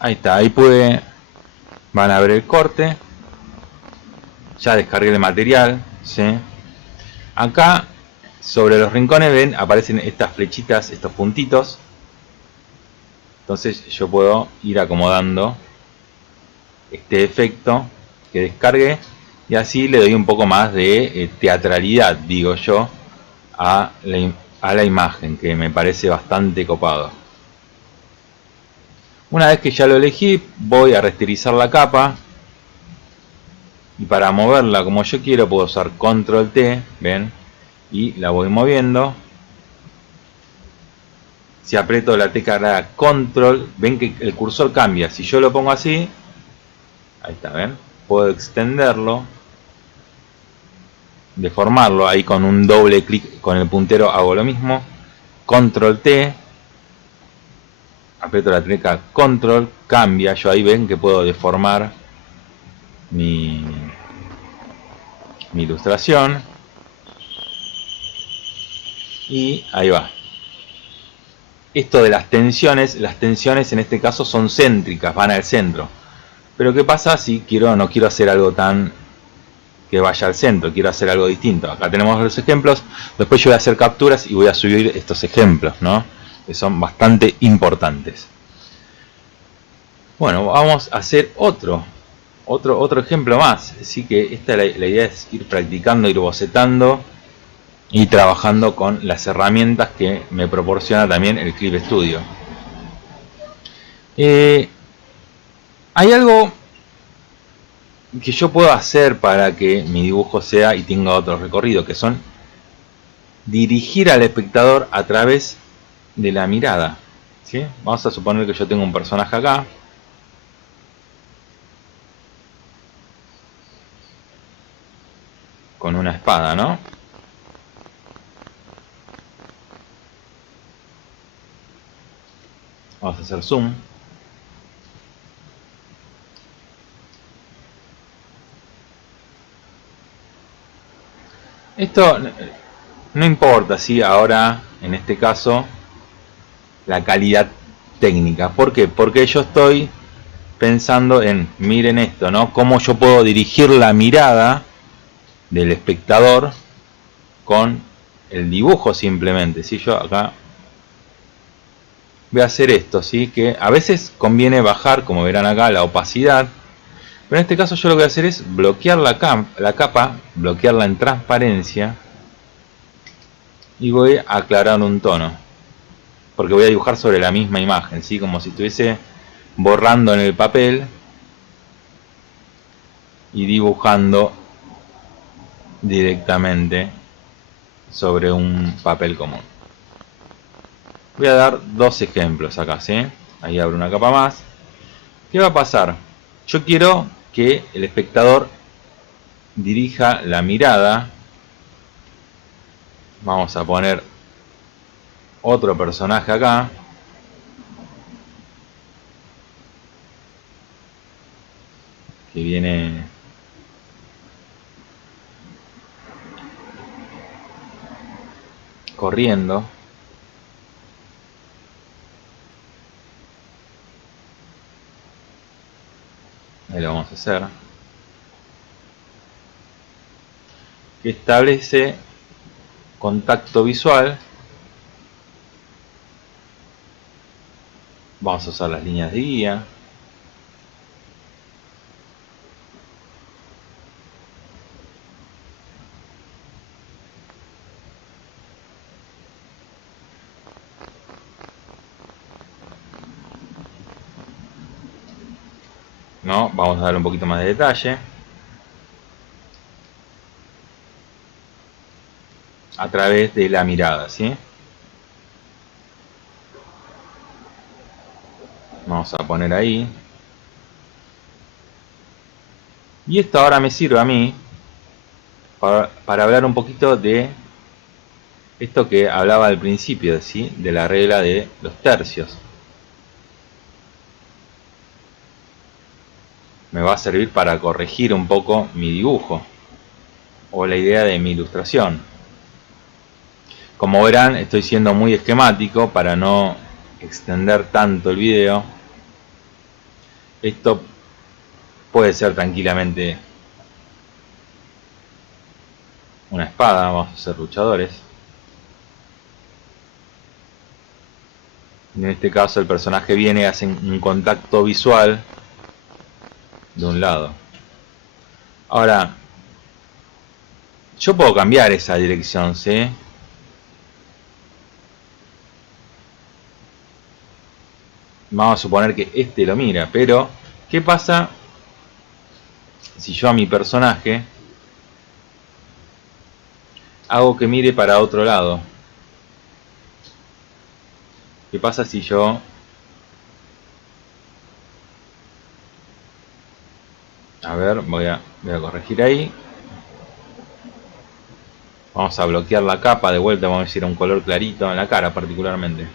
Ahí está, ahí pude. Van a ver el corte. Ya descargué el material, ¿sí? Acá, sobre los rincones, ven, aparecen estas flechitas, estos puntitos. Entonces yo puedo ir acomodando este efecto que descargué y así le doy un poco más de teatralidad, digo yo, a la imagen, que me parece bastante copado. Una vez que ya lo elegí, voy a resterizar la capa y para moverla como yo quiero puedo usar Control T, ven, y la voy moviendo. Si aprieto la tecla Control, ven que el cursor cambia. Si yo lo pongo así, ahí está, ven, puedo extenderlo, deformarlo. Ahí con un doble clic con el puntero hago lo mismo. Control T, aprieto la tecla Control, cambia. Yo ahí ven que puedo deformar mi ilustración. Y ahí va. Esto de las tensiones en este caso son céntricas, van al centro. Pero ¿qué pasa si no quiero hacer algo tan que vaya al centro? Quiero hacer algo distinto. Acá tenemos los ejemplos. Después yo voy a hacer capturas y voy a subir estos ejemplos, ¿no? Que son bastante importantes. Bueno, vamos a hacer otro ejemplo más. Así que la idea es ir practicando, ir bocetando y trabajando con las herramientas que me proporciona también el Clip Studio. Hay algo que yo puedo hacer para que mi dibujo sea y tenga otro recorrido, que son dirigir al espectador a través de la mirada, ¿sí? Vamos a suponer que yo tengo un personaje acá, con una espada, ¿no? Vamos a hacer zoom. Esto no importa si ahora, en este caso, la calidad técnica. ¿Por qué? Porque yo estoy pensando en, miren esto, ¿no? Cómo yo puedo dirigir la mirada del espectador con el dibujo simplemente. Si yo acá voy a hacer esto, ¿sí? Que a veces conviene bajar, como verán acá, la opacidad. Pero en este caso yo lo que voy a hacer es bloquear la capa, bloquearla en transparencia. Y voy a aclarar un tono. Porque voy a dibujar sobre la misma imagen, ¿sí? Como si estuviese borrando en el papel y dibujando directamente sobre un papel común. Voy a dar dos ejemplos acá, ¿sí? Ahí abro una capa más. ¿Qué va a pasar? Yo quiero que el espectador dirija la mirada. Vamos a poner otro personaje acá. Que viene corriendo. Ahí lo vamos a hacer. Que establece contacto visual. Vamos a usar las líneas de guía. No, vamos a dar un poquito más de detalle. A través de la mirada, ¿sí? Vamos a poner ahí. Y esto ahora me sirve a mí para hablar un poquito de esto que hablaba al principio, ¿sí? De la regla de los tercios. Me va a servir para corregir un poco mi dibujo o la idea de mi ilustración. Como verán, estoy siendo muy esquemático para no extender tanto el video. Esto puede ser tranquilamente una espada, vamos a hacer luchadores. En este caso el personaje viene y hace un contacto visual de un lado. Ahora, yo puedo cambiar esa dirección, ¿sí? Vamos a suponer que este lo mira, pero ¿qué pasa si yo a mi personaje hago que mire para otro lado? ¿Qué pasa si yo a ver, voy a corregir ahí. Vamos a bloquear la capa de vuelta, vamos a decir un color clarito en la cara particularmente.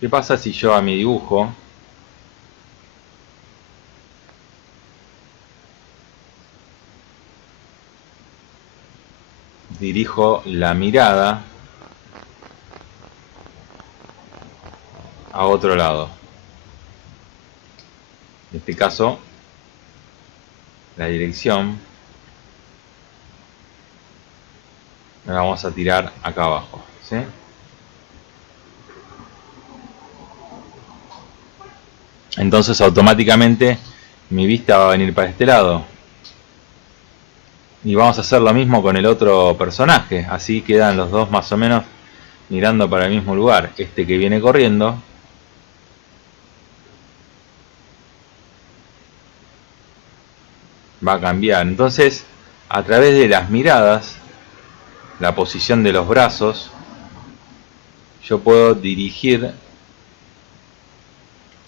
¿Qué pasa si yo a mi dibujo dirijo la mirada a otro lado? En este caso, la dirección la vamos a tirar acá abajo, ¿sí? Entonces automáticamente mi vista va a venir para este lado. Y vamos a hacer lo mismo con el otro personaje. Así quedan los dos más o menos mirando para el mismo lugar. Este que viene corriendo va a cambiar. Entonces, a través de las miradas, la posición de los brazos, yo puedo dirigir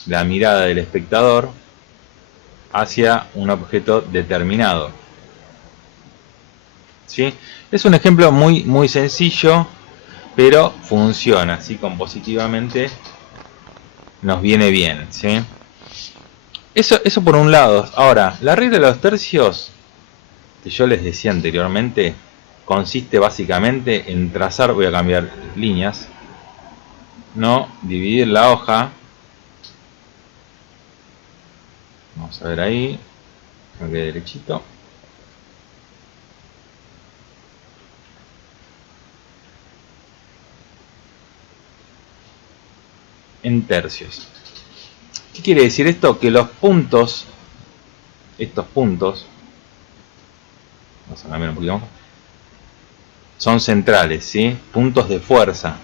la mirada del espectador hacia un objeto determinado. ¿Sí? Es un ejemplo muy sencillo, pero funciona, así compositivamente nos viene bien, ¿sí? Eso por un lado. Ahora, la regla de los tercios, que yo les decía anteriormente, consiste básicamente en trazar, voy a cambiar líneas, no dividir la hoja. Vamos a ver ahí, que quede derechito. En tercios. ¿Qué quiere decir esto? Que los puntos, estos puntos, vamos a cambiar un poquito más, son centrales, ¿sí? Puntos de fuerza.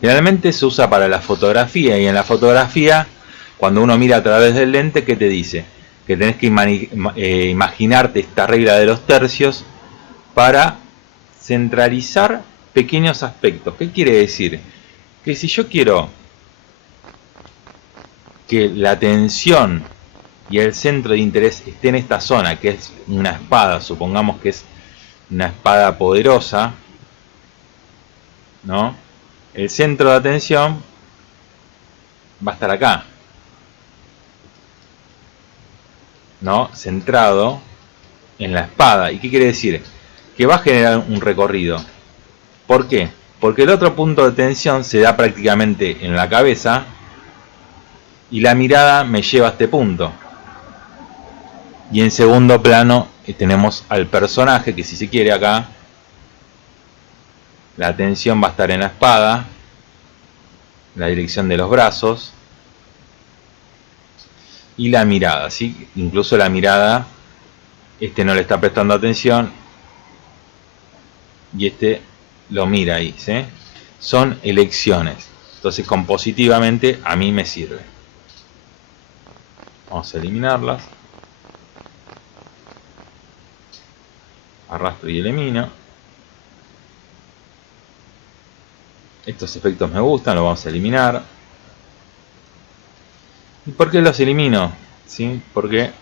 Generalmente se usa para la fotografía, y en la fotografía, cuando uno mira a través del lente, ¿qué te dice? Que tenés que imaginarte esta regla de los tercios para centralizar pequeños aspectos. ¿Qué quiere decir? Que si yo quiero que la atención y el centro de interés esté en esta zona, que es una espada, supongamos que es una espada poderosa, ¿no? El centro de atención va a estar acá, ¿no? Centrado en la espada. ¿Y qué quiere decir? Que va a generar un recorrido. ¿Por qué? Porque el otro punto de tensión se da prácticamente en la cabeza y la mirada me lleva a este punto. Y en segundo plano tenemos al personaje, que si se quiere acá, la atención va a estar en la espada, la dirección de los brazos y la mirada, ¿sí? Incluso la mirada, este no le está prestando atención y este lo mira ahí, ¿sí? Son elecciones. Entonces compositivamente a mí me sirve. Vamos a eliminarlas. Arrastro y elimino. Estos efectos me gustan, los vamos a eliminar. ¿Y por qué los elimino? ¿Sí? Porque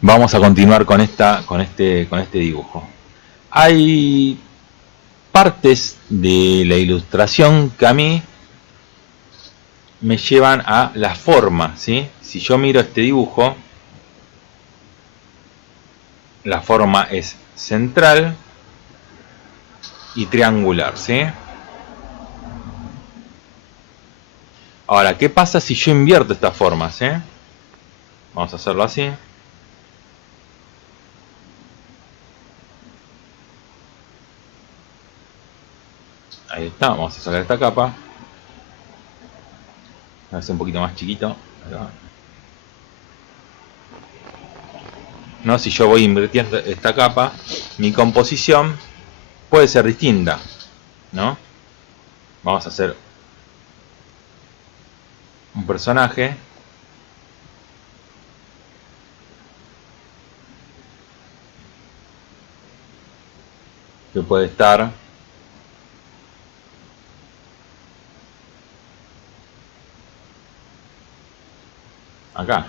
vamos a continuar con este dibujo. Hay partes de la ilustración que a mí me llevan a la forma, ¿sí? Si yo miro este dibujo, la forma es central y triangular, ¿sí? Ahora, ¿qué pasa si yo invierto estas formas, Vamos a hacerlo así. Ahí está, vamos a sacar esta capa. Voy a hacer un poquito más chiquito. ¿No? Si yo voy invirtiendo esta capa, mi composición puede ser distinta, ¿no? Vamos a hacer un personaje que puede estar acá.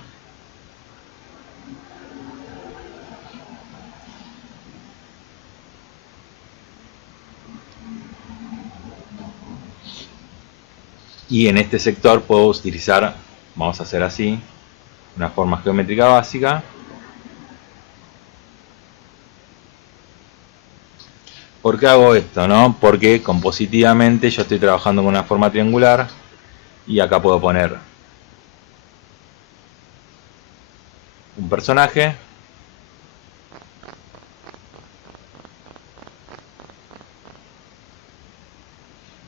Y en este sector puedo utilizar, vamos a hacer así, una forma geométrica básica. ¿Por qué hago esto, no? Porque compositivamente yo estoy trabajando con una forma triangular y acá puedo poner un personaje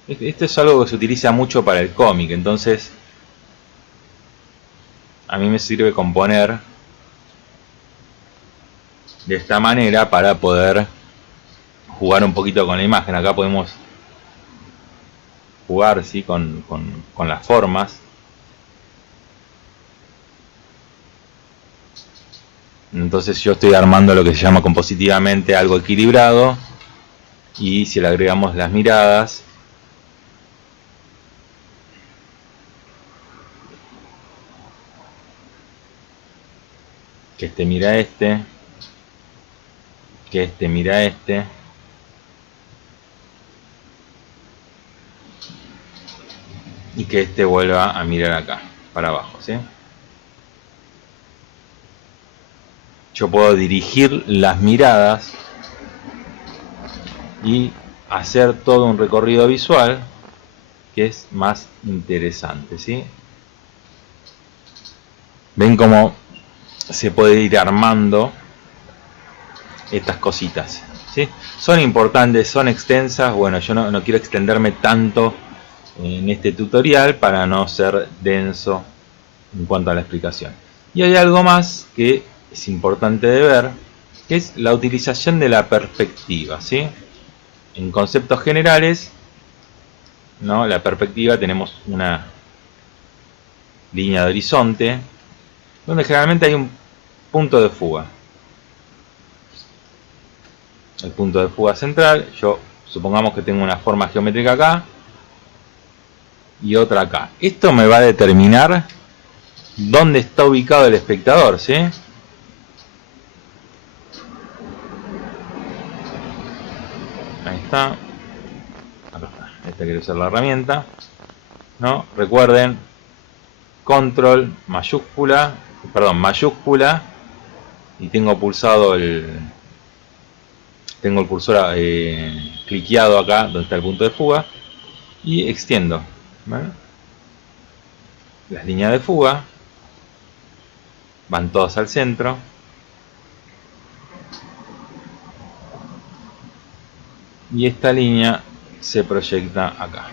Esto es algo que se utiliza mucho para el cómic, entonces a mí me sirve componer de esta manera para poder jugar un poquito con la imagen. Acá podemos jugar, ¿sí? con las formas. Entonces yo estoy armando lo que se llama compositivamente algo equilibrado, y si le agregamos las miradas, que este mira a este, que este mira a este, y que este vuelva a mirar acá, para abajo, ¿sí? Yo puedo dirigir las miradas y hacer todo un recorrido visual que es más interesante, ¿sí? Ven cómo se puede ir armando estas cositas, ¿sí? Son importantes, son extensas. Bueno, yo no quiero extenderme tanto en este tutorial para no ser denso en cuanto a la explicación. Y hay algo más que es importante de ver, que es la utilización de la perspectiva, ¿sí? En conceptos generales, ¿no? La perspectiva, tenemos una línea de horizonte donde generalmente hay un punto de fuga. El punto de fuga central, yo supongamos que tengo una forma geométrica acá y otra acá. Esto me va a determinar dónde está ubicado el espectador, ¿sí? Ahí está. Esta quiere usar la herramienta, ¿no? Recuerden, control mayúscula, perdón, mayúscula, y tengo pulsado el cursor cliqueado acá donde está el punto de fuga, y extiendo, ¿vale? Las líneas de fuga van todas al centro, y esta línea se proyecta acá.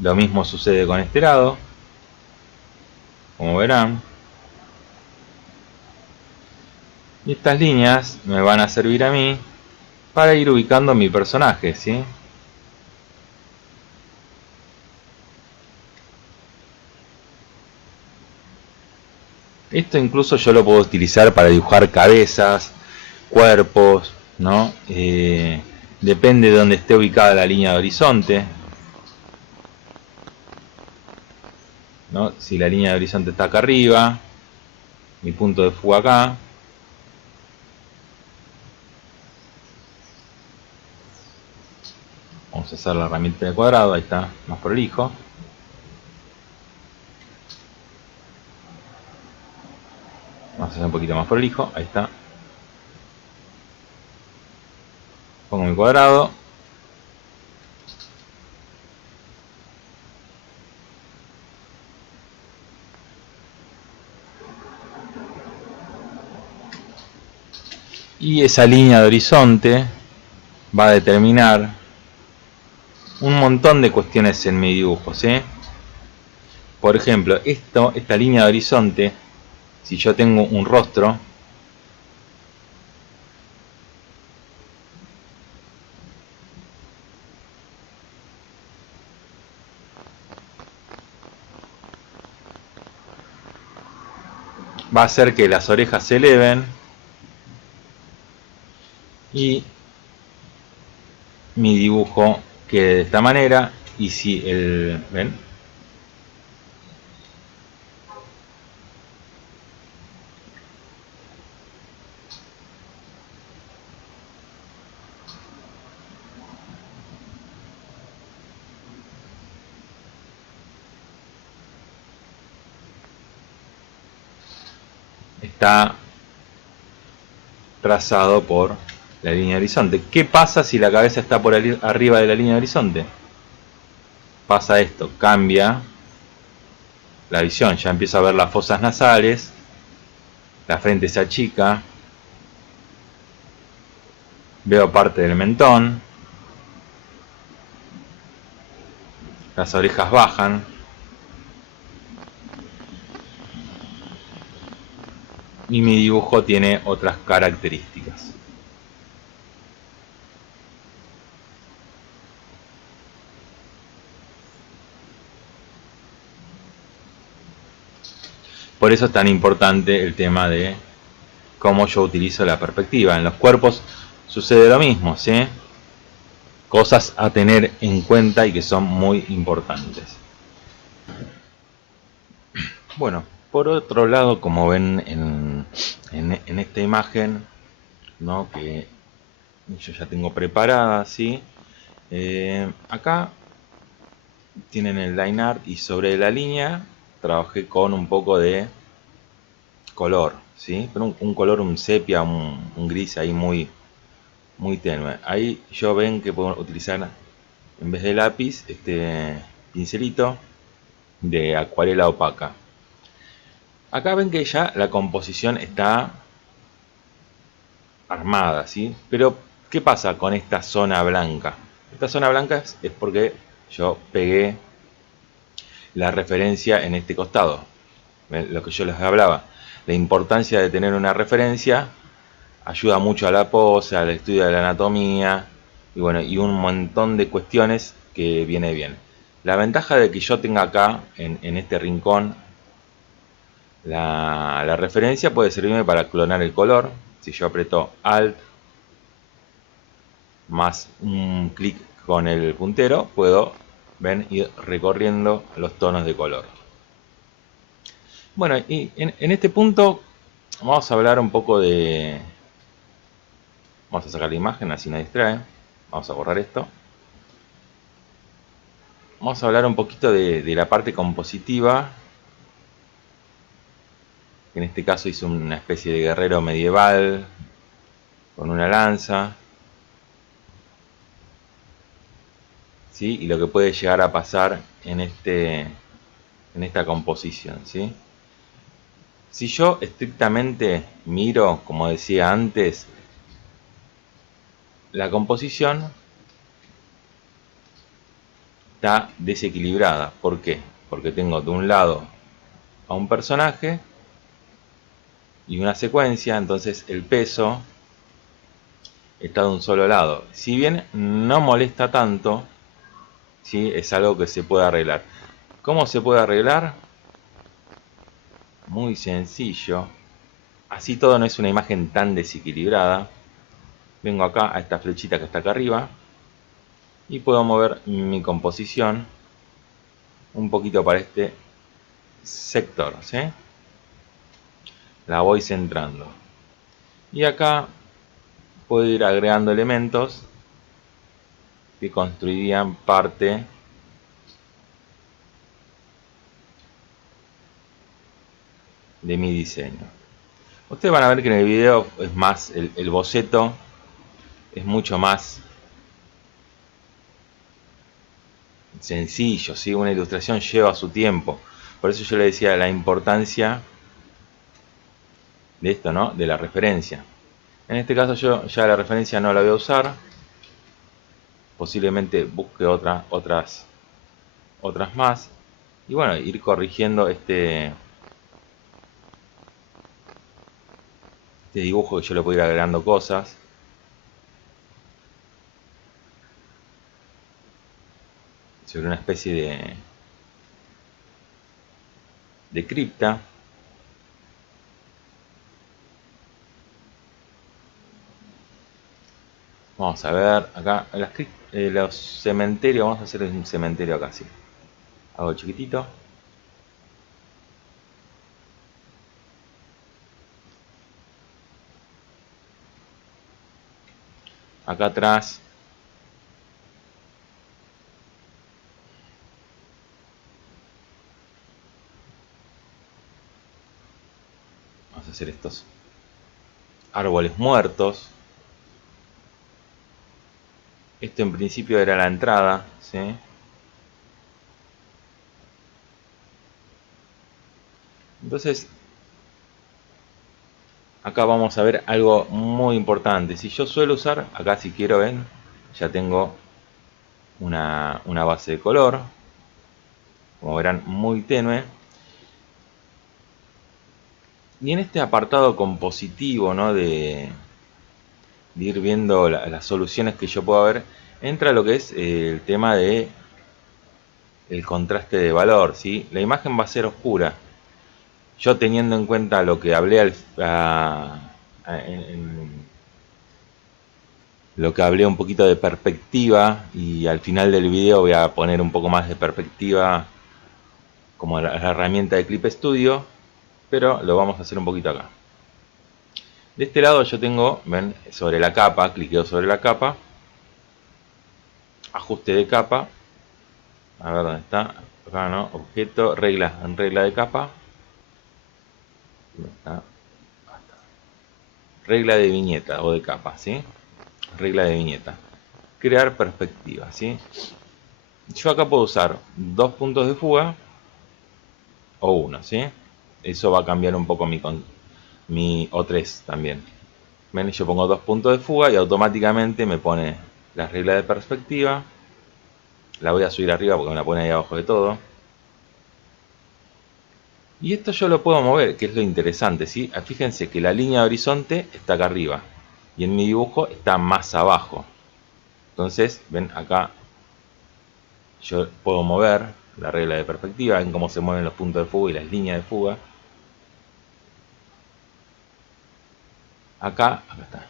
Lo mismo sucede con este lado, como verán. Y estas líneas me van a servir a mí para ir ubicando mi personaje, ¿sí? Esto incluso yo lo puedo utilizar para dibujar cabezas, cuerpos, ¿no? Depende de dónde esté ubicada la línea de horizonte, ¿no? Si la línea de horizonte está acá arriba, mi punto de fuga acá, vamos a hacer la herramienta de cuadrado, ahí está, más prolijo. Vamos a hacer un poquito más prolijo, ahí está. Pongo mi cuadrado. Y esa línea de horizonte va a determinar un montón de cuestiones en mi dibujo, ¿sí? Por ejemplo, esta línea de horizonte, si yo tengo un rostro, va a hacer que las orejas se eleven y mi dibujo quede de esta manera. Y si ¿ven? Está trazado por la línea de horizonte. ¿Qué pasa si la cabeza está por arriba de la línea de horizonte? Pasa esto, cambia la visión, ya empiezo a ver las fosas nasales, la frente se achica, veo parte del mentón, las orejas bajan, y mi dibujo tiene otras características. Por eso es tan importante el tema de cómo yo utilizo la perspectiva. En los cuerpos sucede lo mismo, ¿sí? Cosas a tener en cuenta y que son muy importantes. Bueno, por otro lado, como ven en esta imagen, ¿no? Que yo ya tengo preparada, ¿sí? Acá tienen el line art y sobre la línea trabajé con un poco de color, ¿sí? Pero un color, un sepia, un gris ahí muy tenue. Ahí yo ven que puedo utilizar en vez de lápiz este pincelito de acuarela opaca. Acá ven que ya la composición está armada, ¿sí? Pero ¿qué pasa con esta zona blanca? Esta zona blanca es porque yo pegué la referencia en este costado. ¿Ven? Lo que yo les hablaba. La importancia de tener una referencia ayuda mucho a la pose, al estudio de la anatomía y bueno, y un montón de cuestiones que viene bien. La ventaja de que yo tenga acá en este rincón la referencia puede servirme para clonar el color. Si yo aprieto Alt más un clic con el puntero, puedo, ven, ir recorriendo los tonos de color. Bueno, y en este punto vamos a hablar un poco de... Vamos a sacar la imagen, así no distrae. Vamos a borrar esto. Vamos a hablar un poquito de la parte compositiva. En este caso hice una especie de guerrero medieval con una lanza. ¿Sí? Y lo que puede llegar a pasar en esta composición, ¿sí? Si yo estrictamente miro, como decía antes, la composición está desequilibrada. ¿Por qué? Porque tengo de un lado a un personaje y una secuencia, entonces el peso está de un solo lado. Si bien no molesta tanto, ¿sí? Es algo que se puede arreglar. ¿Cómo se puede arreglar? Muy sencillo. Así todo no es una imagen tan desequilibrada. Vengo acá a esta flechita que está acá arriba y puedo mover mi composición un poquito para este sector, ¿sí? La voy centrando. Y acá puedo ir agregando elementos que construirían parte de mi diseño. Ustedes van a ver que en el video es más, el boceto es mucho más sencillo, ¿sí? Una ilustración lleva su tiempo. Por eso yo le decía la importancia de esto, ¿no? De la referencia. En este caso yo ya la referencia no la voy a usar. Posiblemente busque otras más. Y bueno, ir corrigiendo este dibujo que yo le puedo ir agregando cosas. Sobre una especie de cripta. Vamos a ver acá los cementerios. Vamos a hacer un cementerio acá, sí. Hago chiquitito. Acá atrás vamos a hacer estos árboles muertos. Esto en principio era la entrada, ¿sí? Entonces, acá vamos a ver algo muy importante. Si yo suelo usar, acá si quiero ven, ya tengo una base de color. Como verán, muy tenue. Y en este apartado compositivo, ¿no? de ir viendo las soluciones que yo puedo ver, entra lo que es el tema de el contraste de valor, ¿sí? La imagen va a ser oscura, Yo teniendo en cuenta lo que hablé lo que hablé un poquito de perspectiva, y al final del video voy a poner un poco más de perspectiva como la herramienta de Clip Studio, pero lo vamos a hacer un poquito acá. De este lado yo tengo, ven, sobre la capa, cliqueo sobre la capa, ajuste de capa, a ver dónde está, acá no, objeto, regla, en regla de capa, ¿dónde está? Regla de viñeta o de capa, ¿sí? Regla de viñeta. Crear perspectiva, ¿sí? Yo acá puedo usar dos puntos de fuga o uno, ¿sí? Eso va a cambiar un poco o tres también. ¿Ven? Yo pongo dos puntos de fuga y automáticamente me pone la regla de perspectiva. La voy a subir arriba porque me la pone ahí abajo de todo. Y esto yo lo puedo mover, que es lo interesante, ¿sí? Fíjense que la línea de horizonte está acá arriba y en mi dibujo está más abajo. Entonces, ven acá, yo puedo mover la regla de perspectiva, ven cómo se mueven los puntos de fuga y las líneas de fuga. Acá está.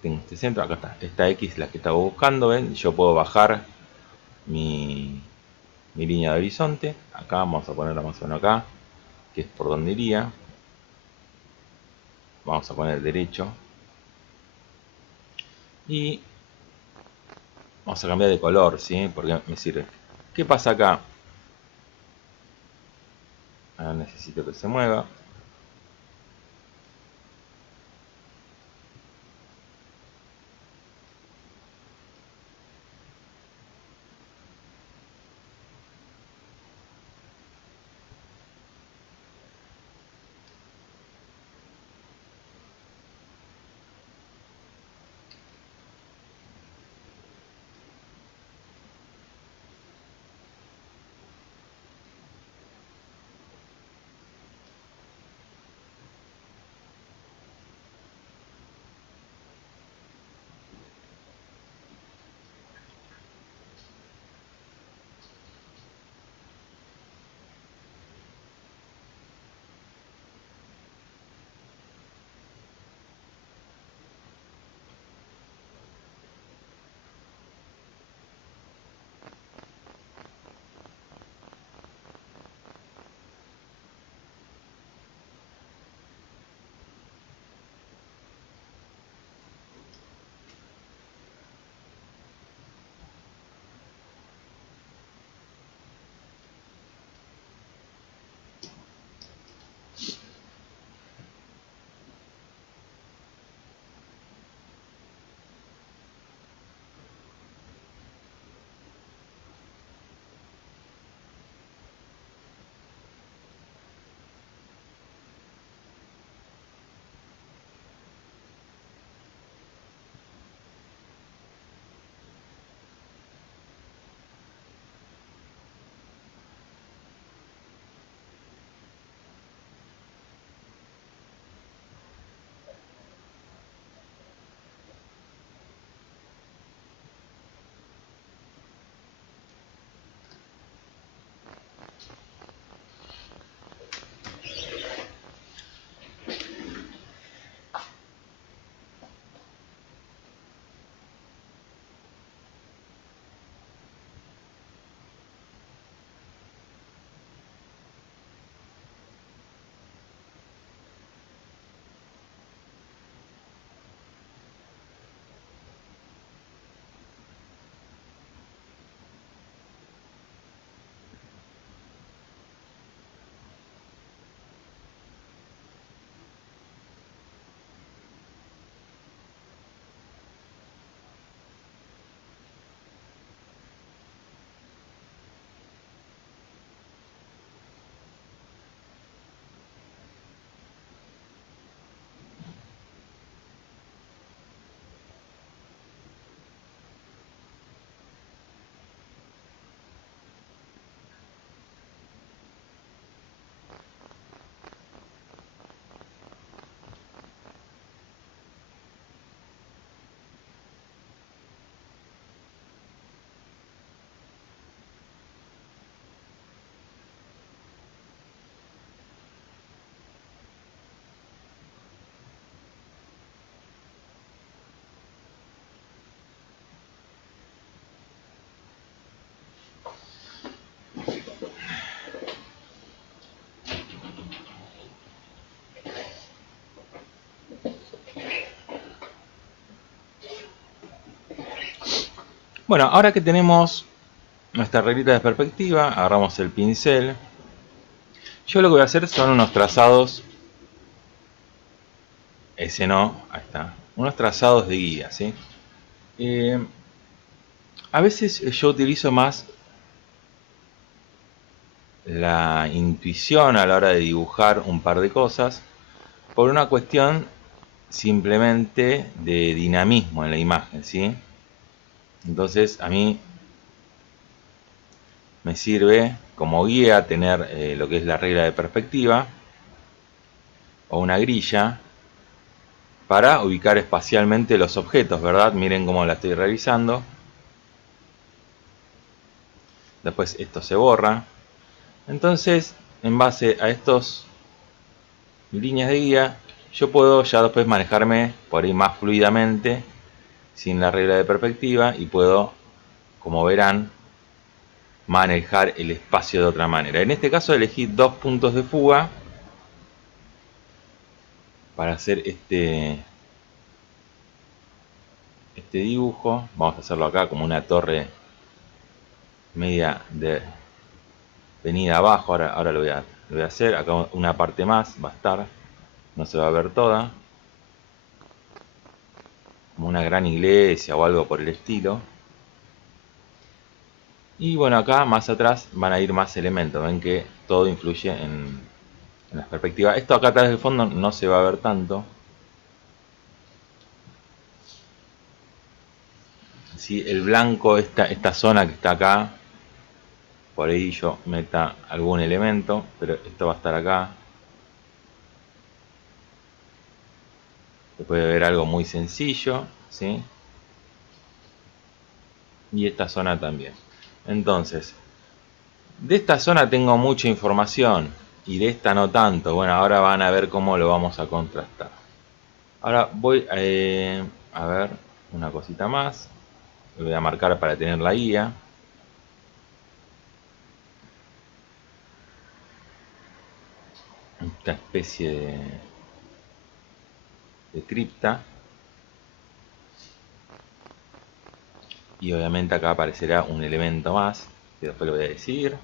Tengo este centro, acá está. Esta X es la que estaba buscando, ven. Yo puedo bajar mi línea de horizonte. Acá vamos a ponerla más o menos acá, que es por donde iría. Vamos a poner derecho. Y vamos a cambiar de color, ¿sí? Porque me sirve. ¿Qué pasa acá? Ahora necesito que se mueva. Bueno, ahora que tenemos nuestra reglita de perspectiva, agarramos el pincel. Yo lo que voy a hacer son unos trazados, ese no, ahí está, unos trazados de guía, ¿sí? A veces yo utilizo más la intuición a la hora de dibujar un par de cosas por una cuestión simplemente de dinamismo en la imagen, ¿sí? Entonces a mí me sirve como guía tener lo que es la regla de perspectiva o una grilla para ubicar espacialmente los objetos, ¿verdad? Miren cómo la estoy realizando. Después esto se borra. Entonces, en base a estos líneas de guía, yo puedo ya después manejarme por ahí más fluidamente sin la regla de perspectiva y puedo, como verán, manejar el espacio de otra manera. En este caso elegí dos puntos de fuga para hacer este dibujo. Vamos a hacerlo acá como una torre media de venida abajo. Ahora lo voy a hacer. Acá una parte más va a estar, no se va a ver toda, como una gran iglesia o algo por el estilo. Y bueno, acá más atrás van a ir más elementos. Ven que todo influye en las perspectivas. Esto acá atrás del fondo no se va a ver tanto. Si el blanco, esta zona que está acá, por ahí yo meta algún elemento, pero esto va a estar acá. Se puede ver algo muy sencillo, ¿sí? Y esta zona también. Entonces, de esta zona tengo mucha información y de esta no tanto. Bueno, ahora van a ver cómo lo vamos a contrastar. Ahora voy a ver una cosita más. Lo voy a marcar para tener la guía. Esta especie de cripta. Y obviamente acá aparecerá un elemento más, que después lo voy a decir.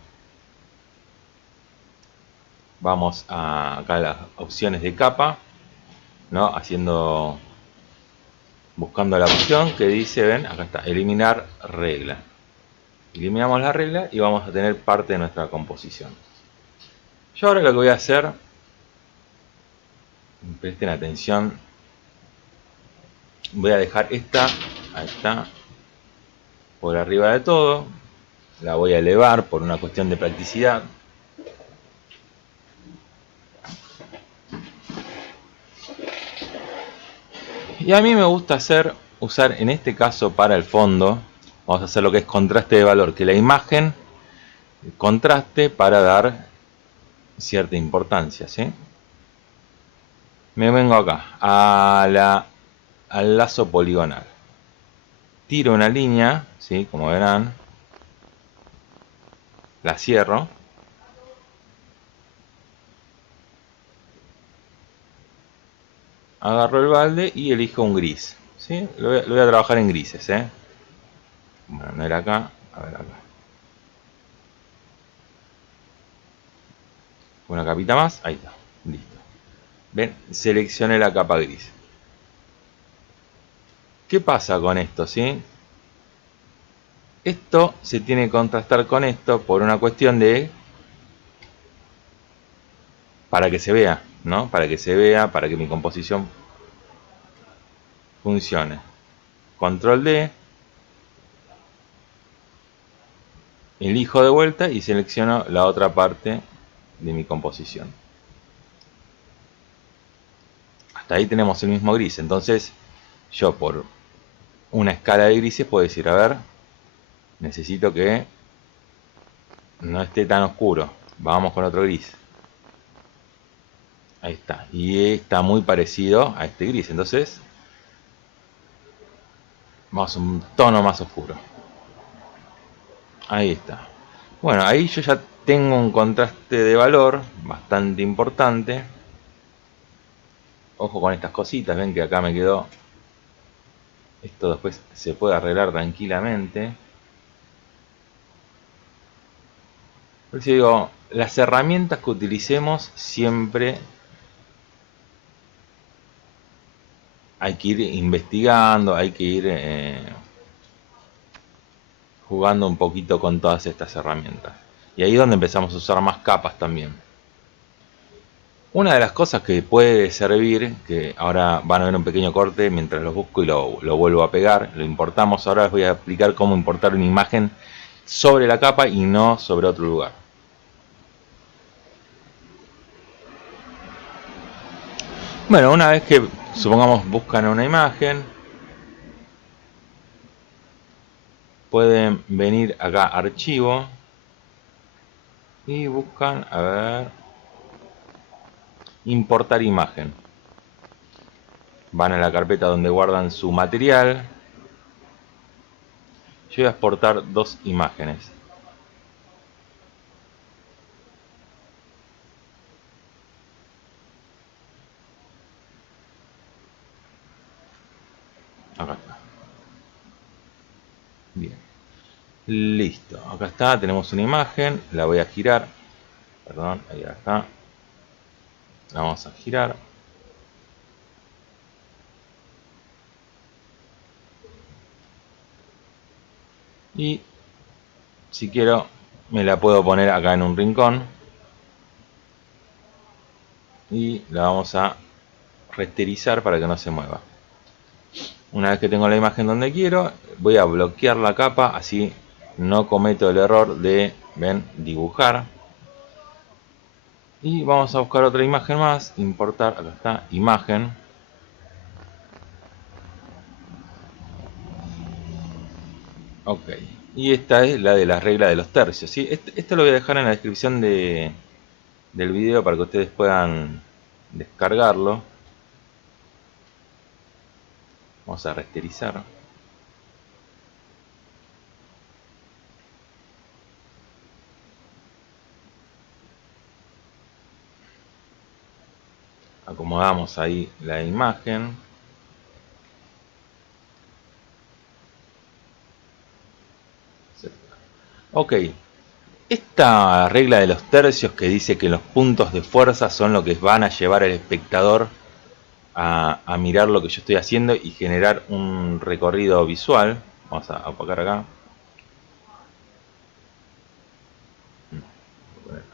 Vamos acá a las opciones de capa, ¿no? Buscando la opción que dice, ven, acá está, eliminar regla. Eliminamos la regla y vamos a tener parte de nuestra composición. Yo ahora lo que voy a hacer, presten atención, voy a dejar esta, ahí está, por arriba de todo. La voy a elevar por una cuestión de practicidad. Y a mí me gusta usar en este caso para el fondo, vamos a hacer lo que es contraste de valor, que la imagen contraste para dar cierta importancia, ¿sí? Me vengo acá, al lazo poligonal. Tiro una línea, ¿sí? Como verán, la cierro. Agarro el balde y elijo un gris, ¿sí? Lo voy a trabajar en grises, ¿eh? Bueno, no era acá, a ver acá. Una capita más, ahí está, listo. Ven, seleccioné la capa gris. ¿Qué pasa con esto, sí? Esto se tiene que contrastar con esto por una cuestión de... para que se vea, ¿no? Para que se vea, para que mi composición funcione. Control D. Elijo de vuelta y selecciono la otra parte de mi composición. Hasta ahí tenemos el mismo gris. Entonces, yo por una escala de grises puedo decir, a ver, necesito que no esté tan oscuro. Vamos con otro gris. Ahí está. Y está muy parecido a este gris. Entonces, vamos a un tono más oscuro. Ahí está. Bueno, ahí yo ya tengo un contraste de valor bastante importante. Ojo con estas cositas, ven que acá me quedó Esto después se puede arreglar tranquilamente. Por eso digo, las herramientas que utilicemos siempre hay que ir investigando, hay que ir jugando un poquito con todas estas herramientas. Y ahí es donde empezamos a usar más capas también. Una de las cosas que puede servir, que ahora van a ver un pequeño corte mientras lo busco y lo vuelvo a pegar, lo importamos, ahora les voy a explicar cómo importar una imagen sobre la capa y no sobre otro lugar. Bueno, una vez que supongamos buscan una imagen, pueden venir acá a archivo y buscan, a ver, importar imagen. Van a la carpeta donde guardan su material. Yo voy a exportar dos imágenes. Acá está. Bien. Listo. Acá está. Tenemos una imagen. La voy a girar. Perdón. Ahí está. La vamos a girar. Y si quiero me la puedo poner acá en un rincón. Y la vamos a rasterizar para que no se mueva. Una vez que tengo la imagen donde quiero, voy a bloquear la capa, así no cometo el error de, ven, dibujar. Y vamos a buscar otra imagen más, importar, acá está, imagen. Ok, y esta es la de la regla de los tercios, ¿sí? Esto lo voy a dejar en la descripción del video para que ustedes puedan descargarlo. Vamos a rasterizar. Acomodamos ahí la imagen. Ok, esta regla de los tercios que dice que los puntos de fuerza son lo que van a llevar al espectador a mirar lo que yo estoy haciendo y generar un recorrido visual. Vamos a apagar acá.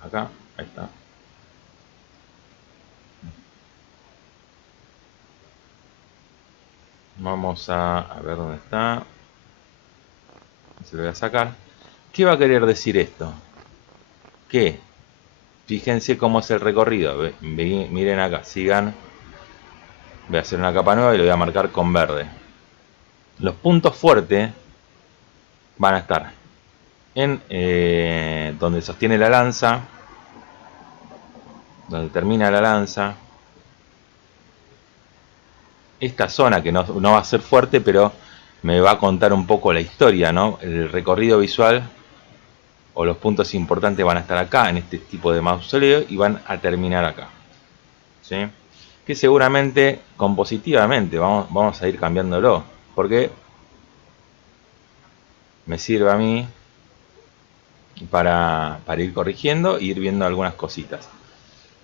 Acá, ahí está. Vamos a ver dónde está. Se lo voy a sacar. ¿Qué va a querer decir esto? Que, fíjense cómo es el recorrido. Miren acá, sigan. Voy a hacer una capa nueva y lo voy a marcar con verde. Los puntos fuertes van a estar en donde sostiene la lanza, donde termina la lanza. Esta zona que no va a ser fuerte, pero me va a contar un poco la historia, ¿no? El recorrido visual o los puntos importantes van a estar acá, en este tipo de mausoleo, y van a terminar acá. ¿Sí? Que seguramente, compositivamente, vamos a ir cambiándolo, porque me sirve a mí para ir corrigiendo e ir viendo algunas cositas.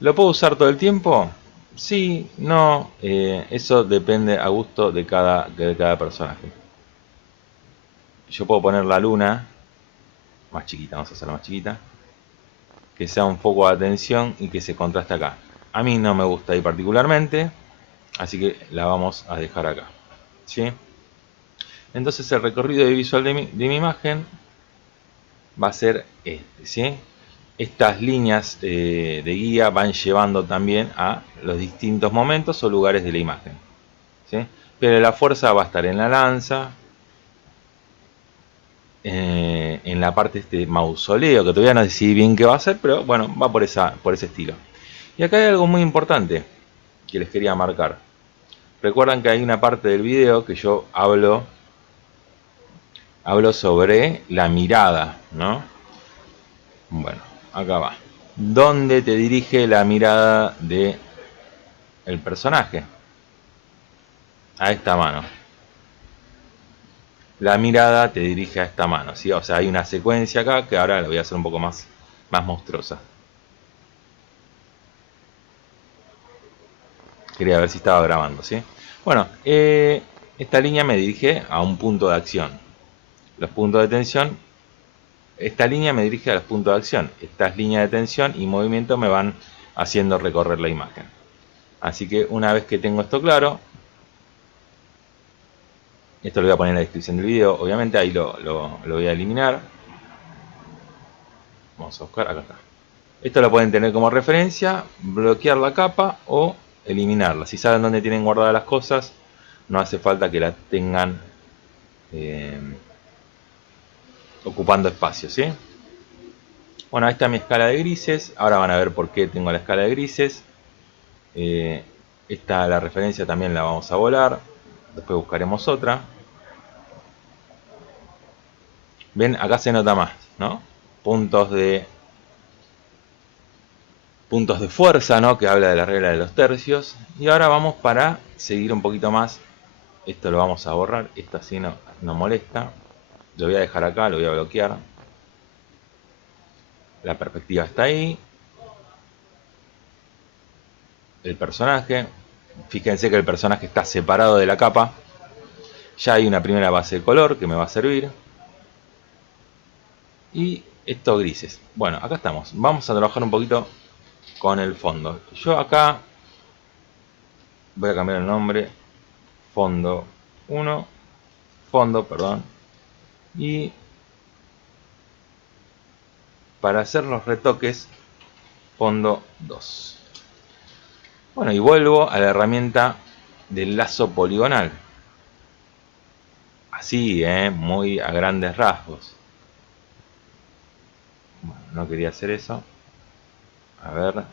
¿Lo puedo usar todo el tiempo? Sí, no, eso depende a gusto de cada personaje. Yo puedo poner la luna más chiquita, vamos a hacerla más chiquita, que sea un foco de atención y que se contraste acá. A mí no me gusta ahí particularmente, así que la vamos a dejar acá. ¿Sí? Entonces el recorrido visual de mi imagen va a ser este. ¿Sí? Estas líneas de guía van llevando también a los distintos momentos o lugares de la imagen. ¿Sí? Pero la fuerza va a estar en la lanza, en la parte este mausoleo, que todavía no decidí bien qué va a ser, pero bueno, va por ese estilo. Y acá hay algo muy importante que les quería marcar. Recuerdan que hay una parte del video que yo hablo sobre la mirada, ¿no? Bueno, acá va. ¿Dónde te dirige la mirada de el personaje? A esta mano. la mirada te dirige a esta mano, ¿sí? O sea, hay una secuencia acá que ahora la voy a hacer un poco más monstruosa. Quería ver si estaba grabando, ¿sí? Bueno, esta línea me dirige a un punto de acción. Los puntos de tensión, esta línea me dirige a los puntos de acción. Estas líneas de tensión y movimiento me van haciendo recorrer la imagen. Así que una vez que tengo esto claro, esto lo voy a poner en la descripción del video, obviamente ahí lo voy a eliminar. Vamos a buscar, acá está. Esto lo pueden tener como referencia, bloquear la capa o eliminarla. Si saben dónde tienen guardadas las cosas, no hace falta que la tengan eh, ocupando espacio, ¿sí? Bueno, ahí está mi escala de grises. Ahora van a ver por qué tengo la escala de grises. La referencia también la vamos a volar. Después buscaremos otra. Ven, acá se nota más, ¿no? Puntos de fuerza, ¿no? Que habla de la regla de los tercios. Y ahora vamos para seguir un poquito más. Esto lo vamos a borrar. Esto así no molesta. Lo voy a dejar acá, lo voy a bloquear. La perspectiva está ahí. El personaje. Fíjense que el personaje está separado de la capa. Ya hay una primera base de color que me va a servir. Y estos grises. Bueno, acá estamos. Vamos a trabajar un poquito con el fondo. Yo acá voy a cambiar el nombre. Fondo 1. Fondo, perdón. Y para hacer los retoques, fondo 2. Bueno, y vuelvo a la herramienta del lazo poligonal. Así, muy a grandes rasgos. Bueno, no quería hacer eso. A ver.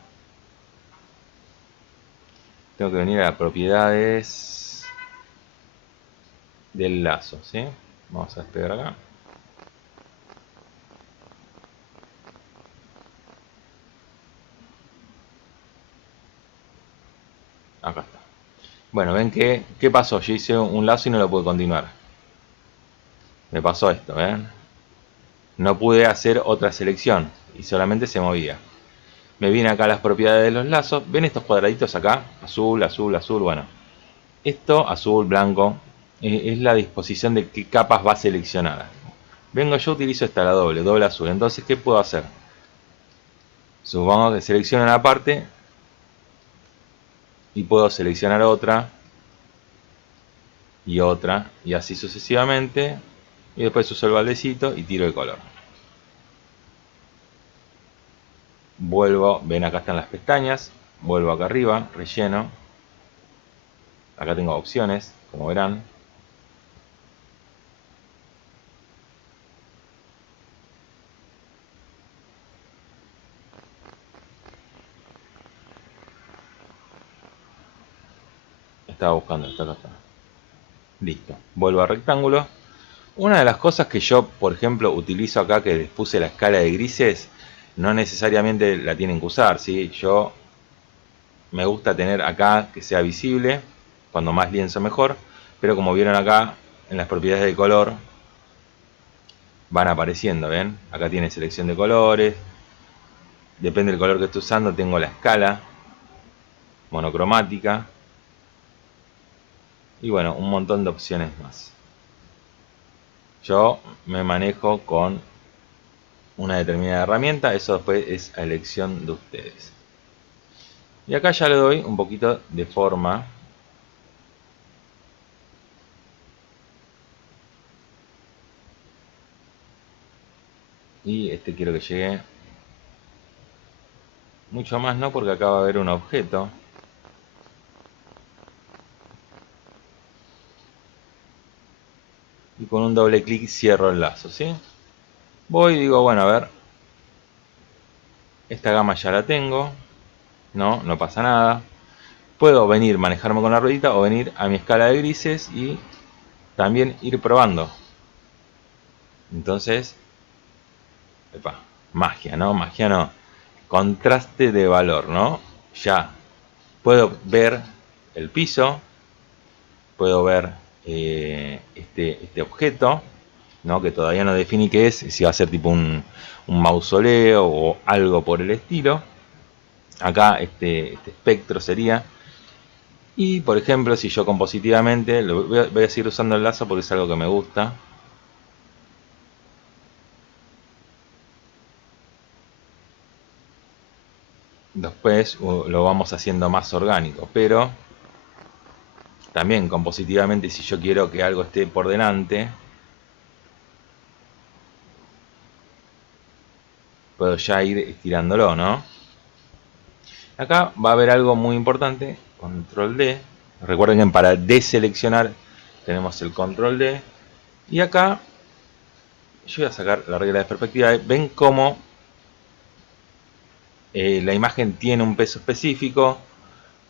Tengo que venir a las propiedades del lazo, ¿sí? Vamos a despegar acá. Acá está. Bueno, ven que, ¿qué pasó? Yo hice un lazo y no lo pude continuar. Me pasó esto, ¿ven? No pude hacer otra selección y solamente se movía. Me viene acá las propiedades de los lazos. ¿Ven estos cuadraditos acá? Azul, azul, azul, bueno. Esto, azul, blanco, es la disposición de qué capas va seleccionada. Vengo yo, utilizo esta, la doble azul. Entonces, ¿qué puedo hacer? Supongo que selecciono una parte y puedo seleccionar otra y otra y así sucesivamente. Y después uso el baldecito y tiro el color. Vuelvo, ven acá están las pestañas, vuelvo acá arriba, relleno. Acá tengo opciones, como verán. Estaba buscando esto, acá está. Listo, vuelvo a rectángulo. Una de las cosas que yo, por ejemplo, utilizo acá, que les puse la escala de grises, no necesariamente la tienen que usar, ¿sí? Yo me gusta tener acá que sea visible, cuando más lienzo mejor, pero como vieron acá, en las propiedades de color, van apareciendo, ¿ven? Acá tiene selección de colores, depende del color que esté usando, tengo la escala monocromática, y bueno, un montón de opciones más. Yo me manejo con una determinada herramienta, eso después es a elección de ustedes. Y acá ya le doy un poquito de forma. Y este quiero que llegue mucho más, no, porque acá va a haber un objeto. Y con un doble clic cierro el lazo, ¿sí? Voy y digo, bueno, a ver. Esta gama ya la tengo. No pasa nada. Puedo venir, manejarme con la ruedita o venir a mi escala de grises y también ir probando. Entonces, epa, magia, ¿no? Magia no. Contraste de valor, ¿no? Ya puedo ver el piso, puedo ver este objeto, ¿no? Que todavía no define qué es, si va a ser tipo un mausoleo o algo por el estilo. Acá este espectro sería. Y por ejemplo, si yo compositivamente, voy a seguir usando el lazo porque es algo que me gusta. Después lo vamos haciendo más orgánico, pero también compositivamente, si yo quiero que algo esté por delante, puedo ya ir estirándolo, ¿no? Acá va a haber algo muy importante, control D. Recuerden que para deseleccionar tenemos el control D. Y acá yo voy a sacar la regla de perspectiva. Ven cómo la imagen tiene un peso específico,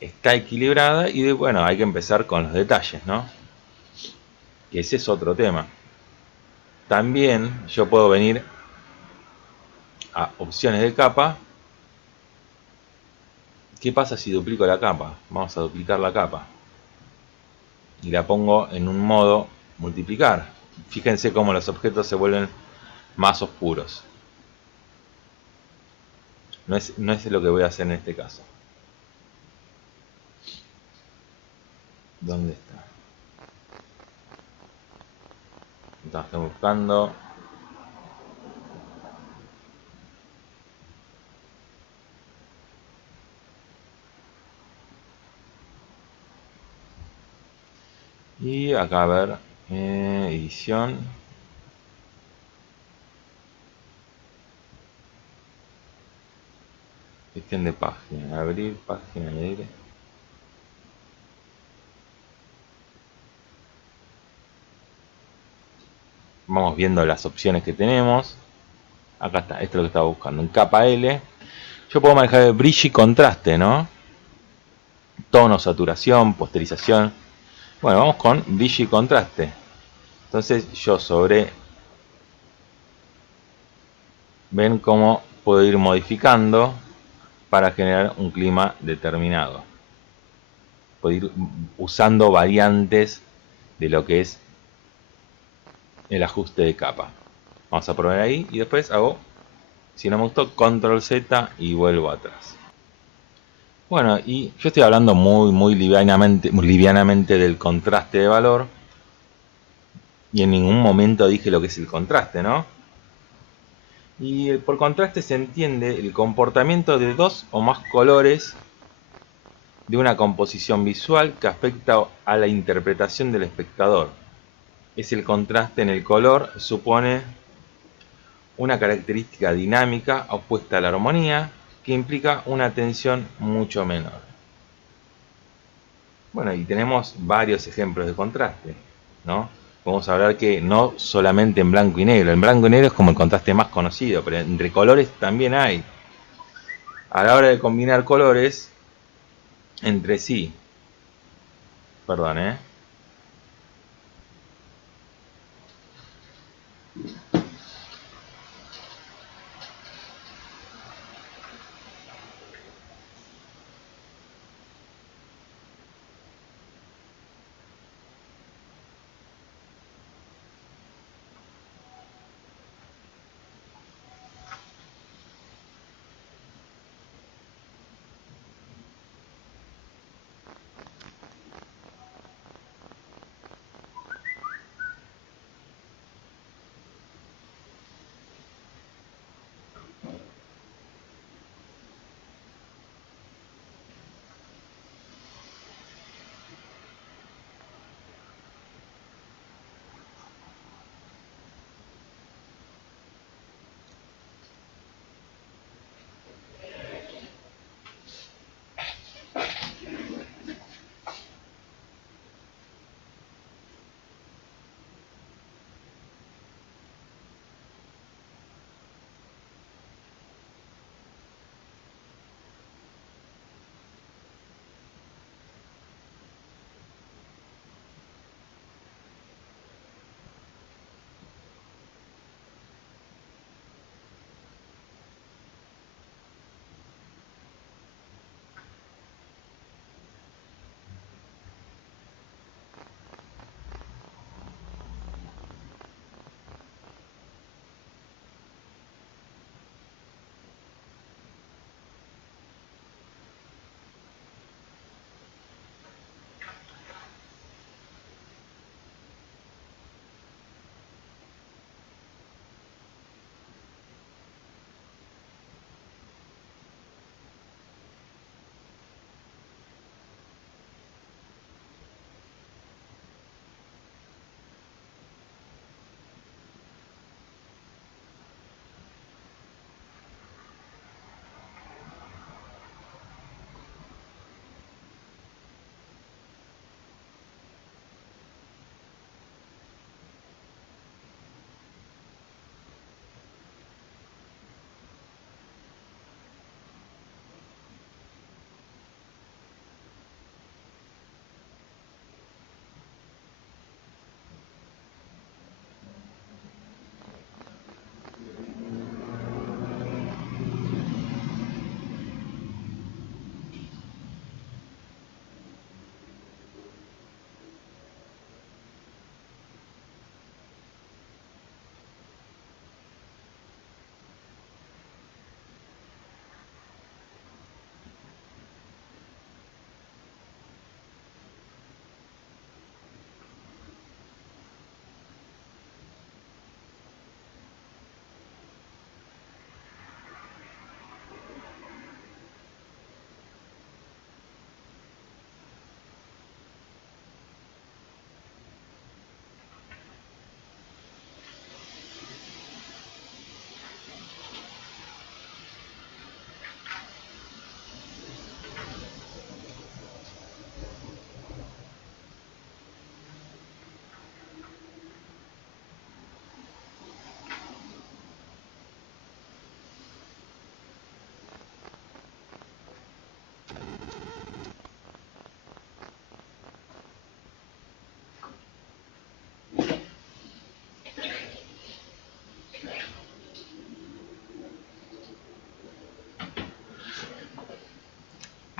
está equilibrada y bueno, hay que empezar con los detalles, ¿no? Y ese es otro tema. También yo puedo venir a opciones de capa. ¿Qué pasa si duplico la capa? Vamos a duplicar la capa. Y la pongo en un modo multiplicar. Fíjense cómo los objetos se vuelven más oscuros. No es lo que voy a hacer en este caso. ¿Dónde está? Entonces, estoy buscando. Y acá a ver, edición. Gestión de página. Abrir página, añadir. Vamos viendo las opciones que tenemos. Acá está, esto es lo que estaba buscando. En capa L, yo puedo manejar el brillo y contraste, ¿no? Tono, saturación, posterización. Bueno, vamos con brillo y contraste. Entonces yo sobre... Ven cómo puedo ir modificando para generar un clima determinado. Puedo ir usando variantes de lo que es el ajuste de capa. Vamos a probar ahí y después hago, si no me gustó, control Z y vuelvo atrás. Bueno, y yo estoy hablando muy livianamente del contraste de valor y en ningún momento dije lo que es el contraste, ¿no? Y por contraste se entiende el comportamiento de dos o más colores de una composición visual que afecta a la interpretación del espectador. Es el contraste en el color, supone una característica dinámica opuesta a la armonía que implica una tensión mucho menor. Bueno, y tenemos varios ejemplos de contraste, ¿no? Podemos hablar que no solamente en blanco y negro, en blanco y negro es como el contraste más conocido, pero entre colores también hay. A la hora de combinar colores entre sí, perdón,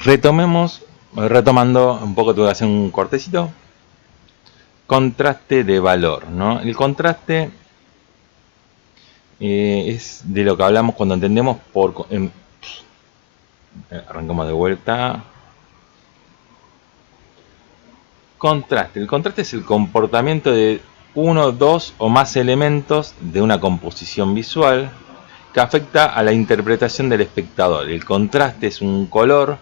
Retomando un poco, te voy a hacer un cortecito. Contraste de valor, ¿no? El contraste es de lo que hablamos cuando entendemos arrancamos de vuelta. Contraste. El contraste es el comportamiento de uno, dos o más elementos de una composición visual que afecta a la interpretación del espectador. El contraste es un color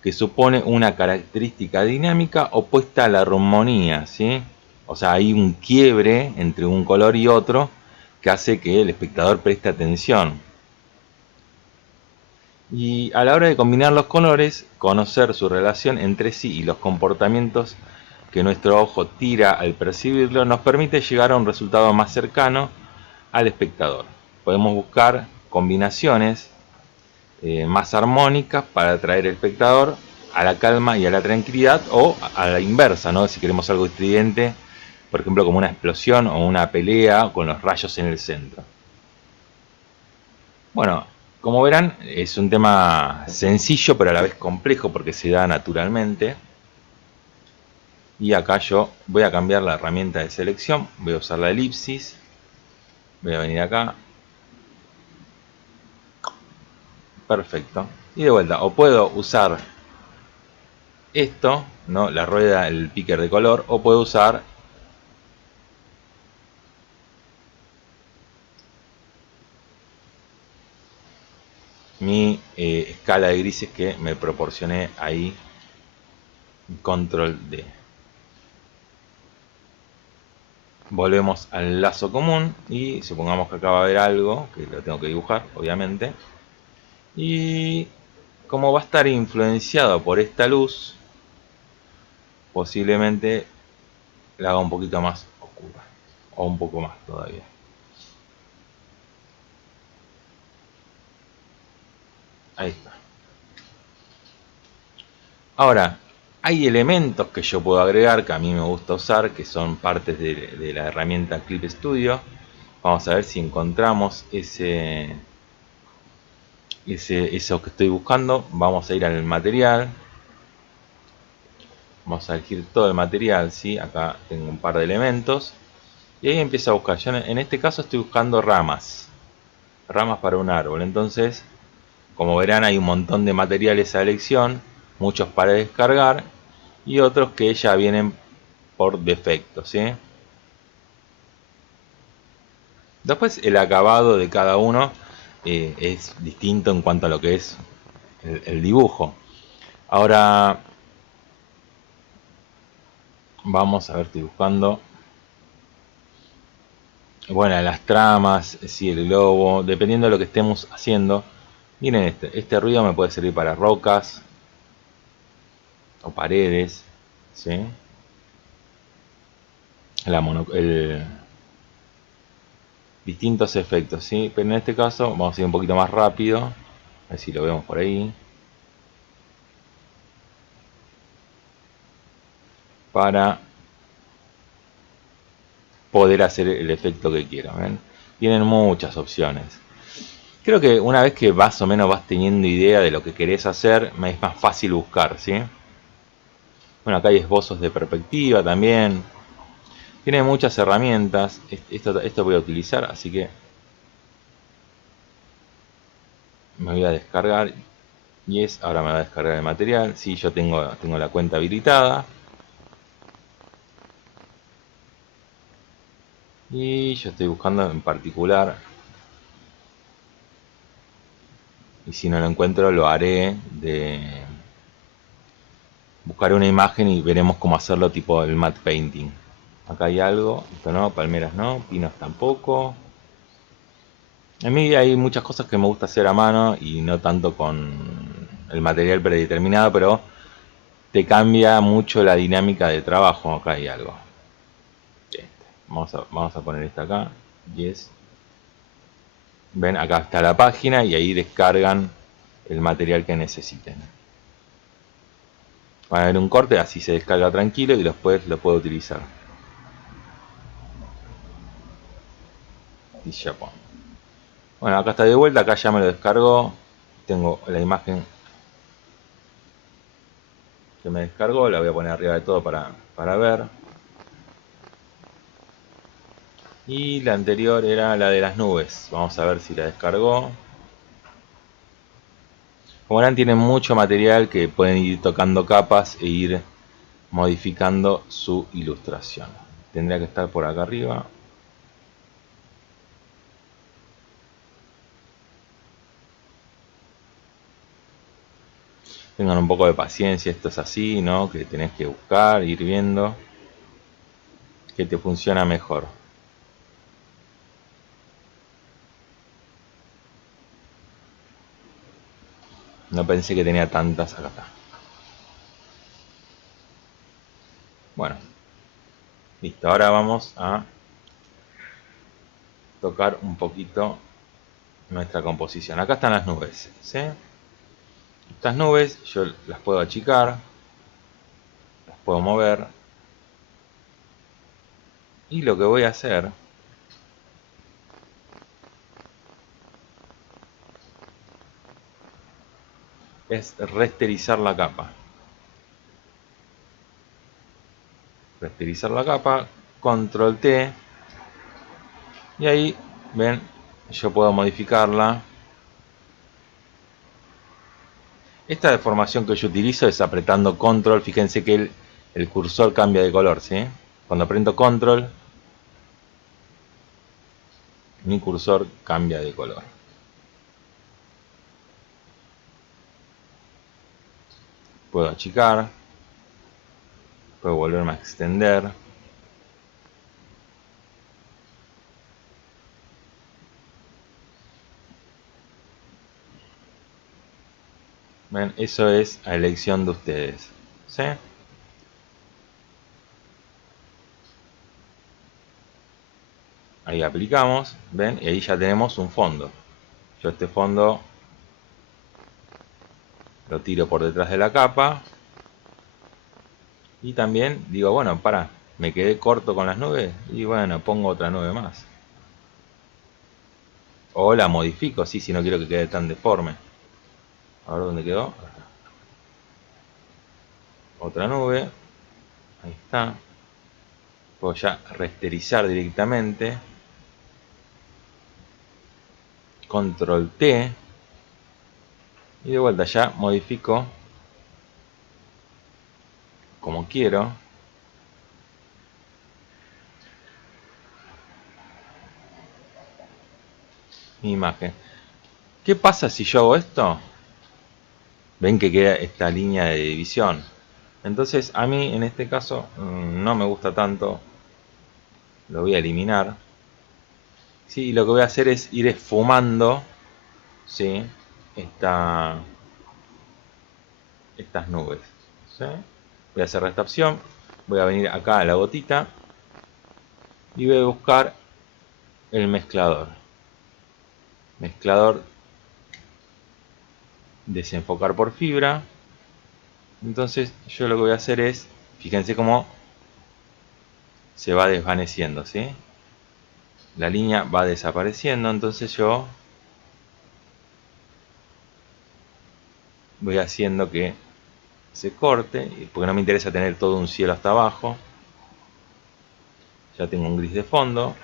que supone una característica dinámica opuesta a la armonía, ¿sí? O sea, hay un quiebre entre un color y otro que hace que el espectador preste atención. Y a la hora de combinar los colores, conocer su relación entre sí y los comportamientos que nuestro ojo tira al percibirlo, nos permite llegar a un resultado más cercano al espectador. Podemos buscar combinaciones más armónicas para atraer al espectador a la calma y a la tranquilidad, o a la inversa, ¿no? Si queremos algo estridente, por ejemplo, como una explosión o una pelea con los rayos en el centro. Bueno, como verán, es un tema sencillo pero a la vez complejo porque se da naturalmente. Y acá yo voy a cambiar la herramienta de selección, voy a usar la elipsis, voy a venir acá, perfecto, y de vuelta, o puedo usar esto, ¿no? La rueda, el picker de color, o puedo usar mi escala de grises que me proporcioné ahí, control D. Volvemos al lazo común y supongamos que acá va a haber algo que lo tengo que dibujar, obviamente, y como va a estar influenciado por esta luz, posiblemente la haga un poquito más oscura, o un poco más todavía. Ahí está. Ahora, hay elementos que yo puedo agregar que a mí me gusta usar, que son partes de la herramienta Clip Studio. Vamos a ver si encontramos eso que estoy buscando. Vamos a ir al material. Vamos a elegir todo el material, ¿sí? Acá tengo un par de elementos. Y ahí empiezo a buscar. Yo en este caso estoy buscando ramas. Ramas para un árbol. Entonces, como verán, hay un montón de materiales a elección. Muchos para descargar. Y otros que ya vienen por defecto, ¿sí? Después el acabado de cada uno es distinto en cuanto a lo que es el dibujo. Ahora vamos a ver, estoy buscando. Bueno, las tramas, sí, el globo, dependiendo de lo que estemos haciendo. Miren este ruido me puede servir para rocas o paredes, ¿sí? Distintos efectos, ¿sí? Pero en este caso vamos a ir un poquito más rápido, a ver si lo vemos por ahí, para poder hacer el efecto que quiero, ¿ven? Tienen muchas opciones. Creo que una vez que más o menos vas teniendo idea de lo que querés hacer, es más fácil buscar, ¿sí? Bueno, acá hay esbozos de perspectiva también. Tiene muchas herramientas. Esto voy a utilizar, así que me voy a descargar. Ahora me va a descargar el material. Sí, yo tengo la cuenta habilitada. Y yo estoy buscando en particular. Y si no lo encuentro, lo haré de... Buscaré una imagen y veremos cómo hacerlo tipo el matte painting. Acá hay algo, esto no, palmeras no, pinos tampoco. A mí hay muchas cosas que me gusta hacer a mano y no tanto con el material predeterminado, pero te cambia mucho la dinámica de trabajo. Acá hay algo. Vamos a poner esta acá. Yes. Ven, acá está la página y ahí descargan el material que necesiten. Van a ver un corte, así se descarga tranquilo y después lo puedo utilizar. Y ya pongo. Bueno, acá está de vuelta, acá ya me lo descargó. Tengo la imagen que me descargó, la voy a poner arriba de todo para ver. Y la anterior era la de las nubes, vamos a ver si la descargó. Como verán, tienen mucho material que pueden ir tocando capas e ir modificando su ilustración. Tendría que estar por acá arriba. Tengan un poco de paciencia, esto es así, ¿no? Que tenés que buscar, ir viendo qué te funciona mejor. No pensé que tenía tantas. Acá está. Bueno, listo. Ahora vamos a tocar un poquito nuestra composición. Acá están las nubes, ¿sí? Estas nubes yo las puedo achicar, las puedo mover. Y lo que voy a hacer es rasterizar la capa. Rasterizar la capa, control T. Y ahí, ven, yo puedo modificarla. Esta deformación que yo utilizo es apretando control. Fíjense que el cursor cambia de color, ¿sí? Cuando aprieto control, mi cursor cambia de color. Puedo achicar, puedo volverme a extender. ¿Ven? Eso es a elección de ustedes, ¿sí? Ahí aplicamos, ¿ven? Y ahí ya tenemos un fondo. Yo este fondo lo tiro por detrás de la capa. Y también digo, bueno, me quedé corto con las nubes. Y bueno, pongo otra nube más. O la modifico, sí, si no quiero que quede tan deforme. A ver dónde quedó. Otra nube. Ahí está. Puedo ya rasterizar directamente. Control T. Y de vuelta ya modifico como quiero. Mi imagen. ¿Qué pasa si yo hago esto? Ven que queda esta línea de división. Entonces a mí en este caso no me gusta tanto. Lo voy a eliminar. Sí, lo que voy a hacer es ir esfumando, ¿sí? Estas nubes, ¿sí? Voy a cerrar esta opción. Voy a venir acá a la gotita. Y voy a buscar el mezclador. Mezclador desenfocar por fibra. Entonces yo lo que voy a hacer es, fíjense cómo se va desvaneciendo, ¿sí? La línea va desapareciendo, entonces yo voy haciendo que se corte, porque no me interesa tener todo un cielo hasta abajo. Ya tengo un gris de fondo.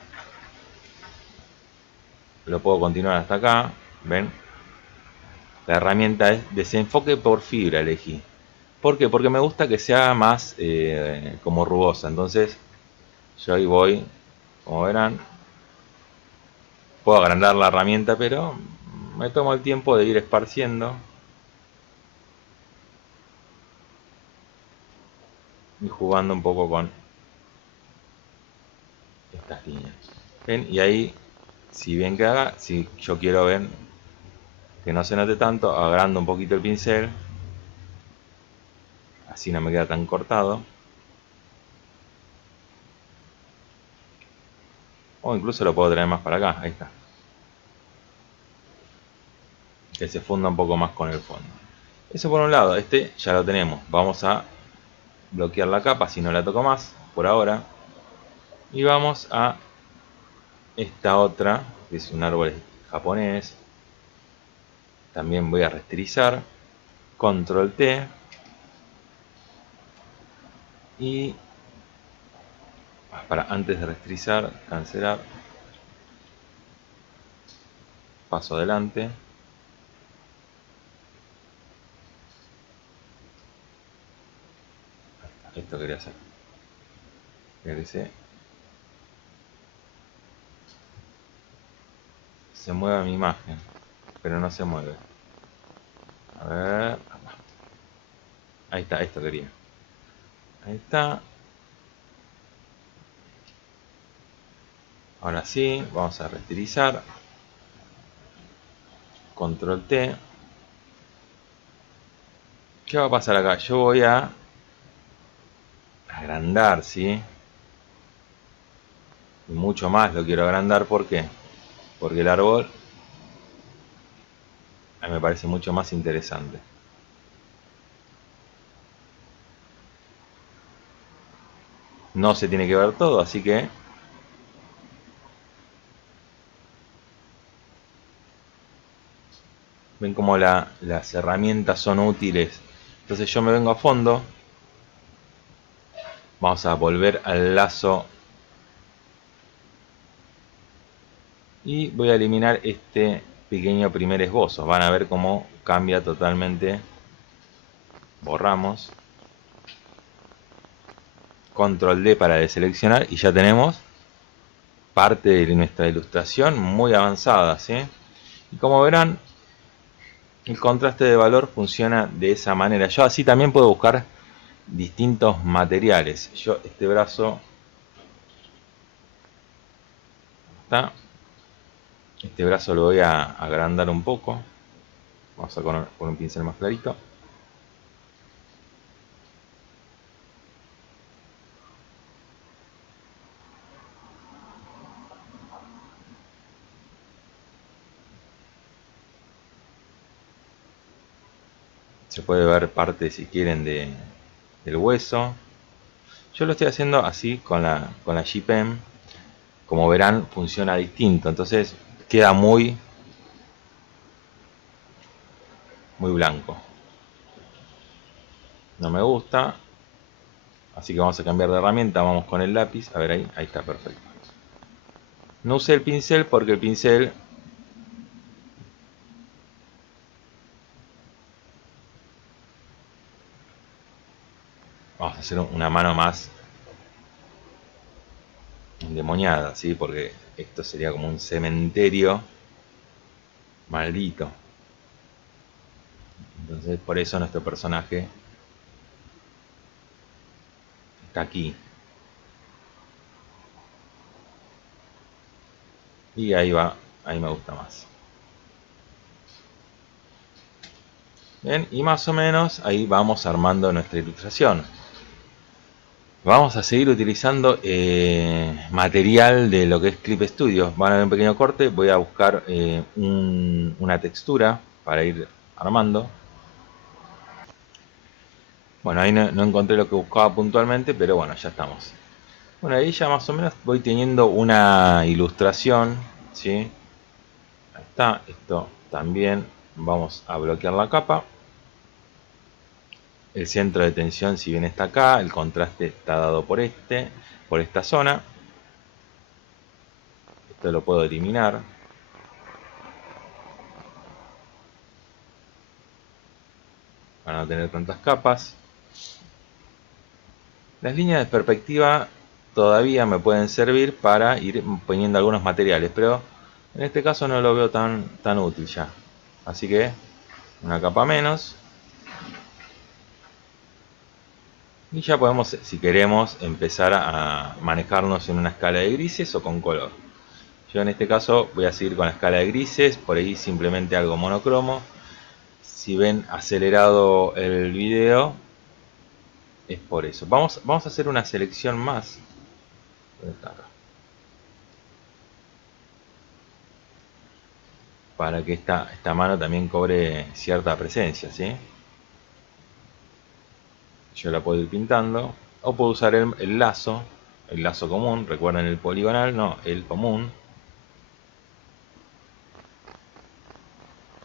Lo puedo continuar hasta acá, ¿ven? La herramienta es desenfoque por fibra, elegí. ¿Por qué? Porque me gusta que sea más como rugosa, entonces yo ahí voy, como verán, puedo agrandar la herramienta, pero me tomo el tiempo de ir esparciendo y jugando un poco con estas líneas. ¿Ven? Y ahí, si bien que haga, si yo quiero ver que no se note tanto, agrando un poquito el pincel, así no me queda tan cortado. O incluso lo puedo traer más para acá, ahí está. Que se funda un poco más con el fondo. Eso por un lado, este ya lo tenemos. Vamos a bloquear la capa si no la toco más, por ahora. Y vamos a esta otra, que es un árbol japonés. También voy a rasterizar. Control T. Y para antes de restrizar, cancelar, paso adelante. Esto quería hacer. Quería que se mueva mi imagen, pero no se mueve. A ver. Ahí está, esto quería. Ahí está. Ahora sí, vamos a restirizar. Control T. ¿Qué va a pasar acá? Yo voy a agrandar, ¿sí? Y mucho más lo quiero agrandar. ¿Por qué? Porque el árbol a mí me parece mucho más interesante. No se tiene que ver todo, así que ven como las herramientas son útiles. Entonces yo me vengo a fondo. Vamos a volver al lazo. Y voy a eliminar este pequeño primer esbozo. Van a ver cómo cambia totalmente. Borramos. Control D para deseleccionar. Y ya tenemos parte de nuestra ilustración muy avanzada, ¿sí? Y como verán, el contraste de valor funciona de esa manera. Yo así también puedo buscar distintos materiales. Yo este brazo está. Este brazo lo voy a agrandar un poco. Vamos a con un pincel más clarito. Se puede ver parte, si quieren, del hueso. Yo lo estoy haciendo así con la G-Pen. Como verán, funciona distinto. Entonces queda muy blanco. No me gusta. Así que vamos a cambiar de herramienta. Vamos con el lápiz. A ver ahí está perfecto. No usé el pincel porque el pincel vamos a hacer una mano más endemoniada, ¿sí? Porque esto sería como un cementerio maldito. Entonces por eso nuestro personaje está aquí. Y ahí va, ahí me gusta más. Bien, y más o menos ahí vamos armando nuestra ilustración. Vamos a seguir utilizando material de lo que es Clip Studio. Van a ver un pequeño corte. Voy a buscar una textura para ir armando. Bueno, ahí no encontré lo que buscaba puntualmente, pero bueno, ya estamos. Bueno, ahí ya más o menos voy teniendo una ilustración, ¿sí? Ahí está, esto también. Vamos a bloquear la capa. El centro de tensión, si bien está acá, el contraste está dado por esta zona. Esto lo puedo eliminar. Para no tener tantas capas. Las líneas de perspectiva todavía me pueden servir para ir poniendo algunos materiales, pero en este caso no lo veo tan útil ya. Así que una capa menos. Y ya podemos, si queremos, empezar a manejarnos en una escala de grises o con color. Yo en este caso voy a seguir con la escala de grises, por ahí simplemente algo monocromo. Si ven acelerado el video, es por eso. Vamos a hacer una selección más. ¿Dónde está acá? Para que esta mano también cobre cierta presencia, ¿sí? Yo la puedo ir pintando. O puedo usar el lazo común. Recuerden el poligonal, no, el común.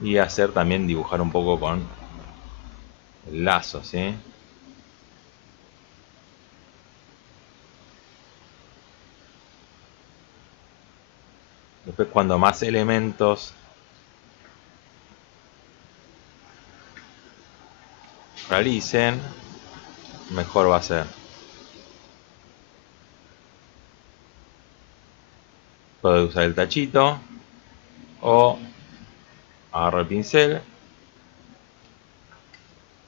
Y hacer también dibujar un poco con el lazo, ¿sí? Después, cuando más elementos realicen, mejor va a ser. Puedo usar el tachito o agarro el pincel.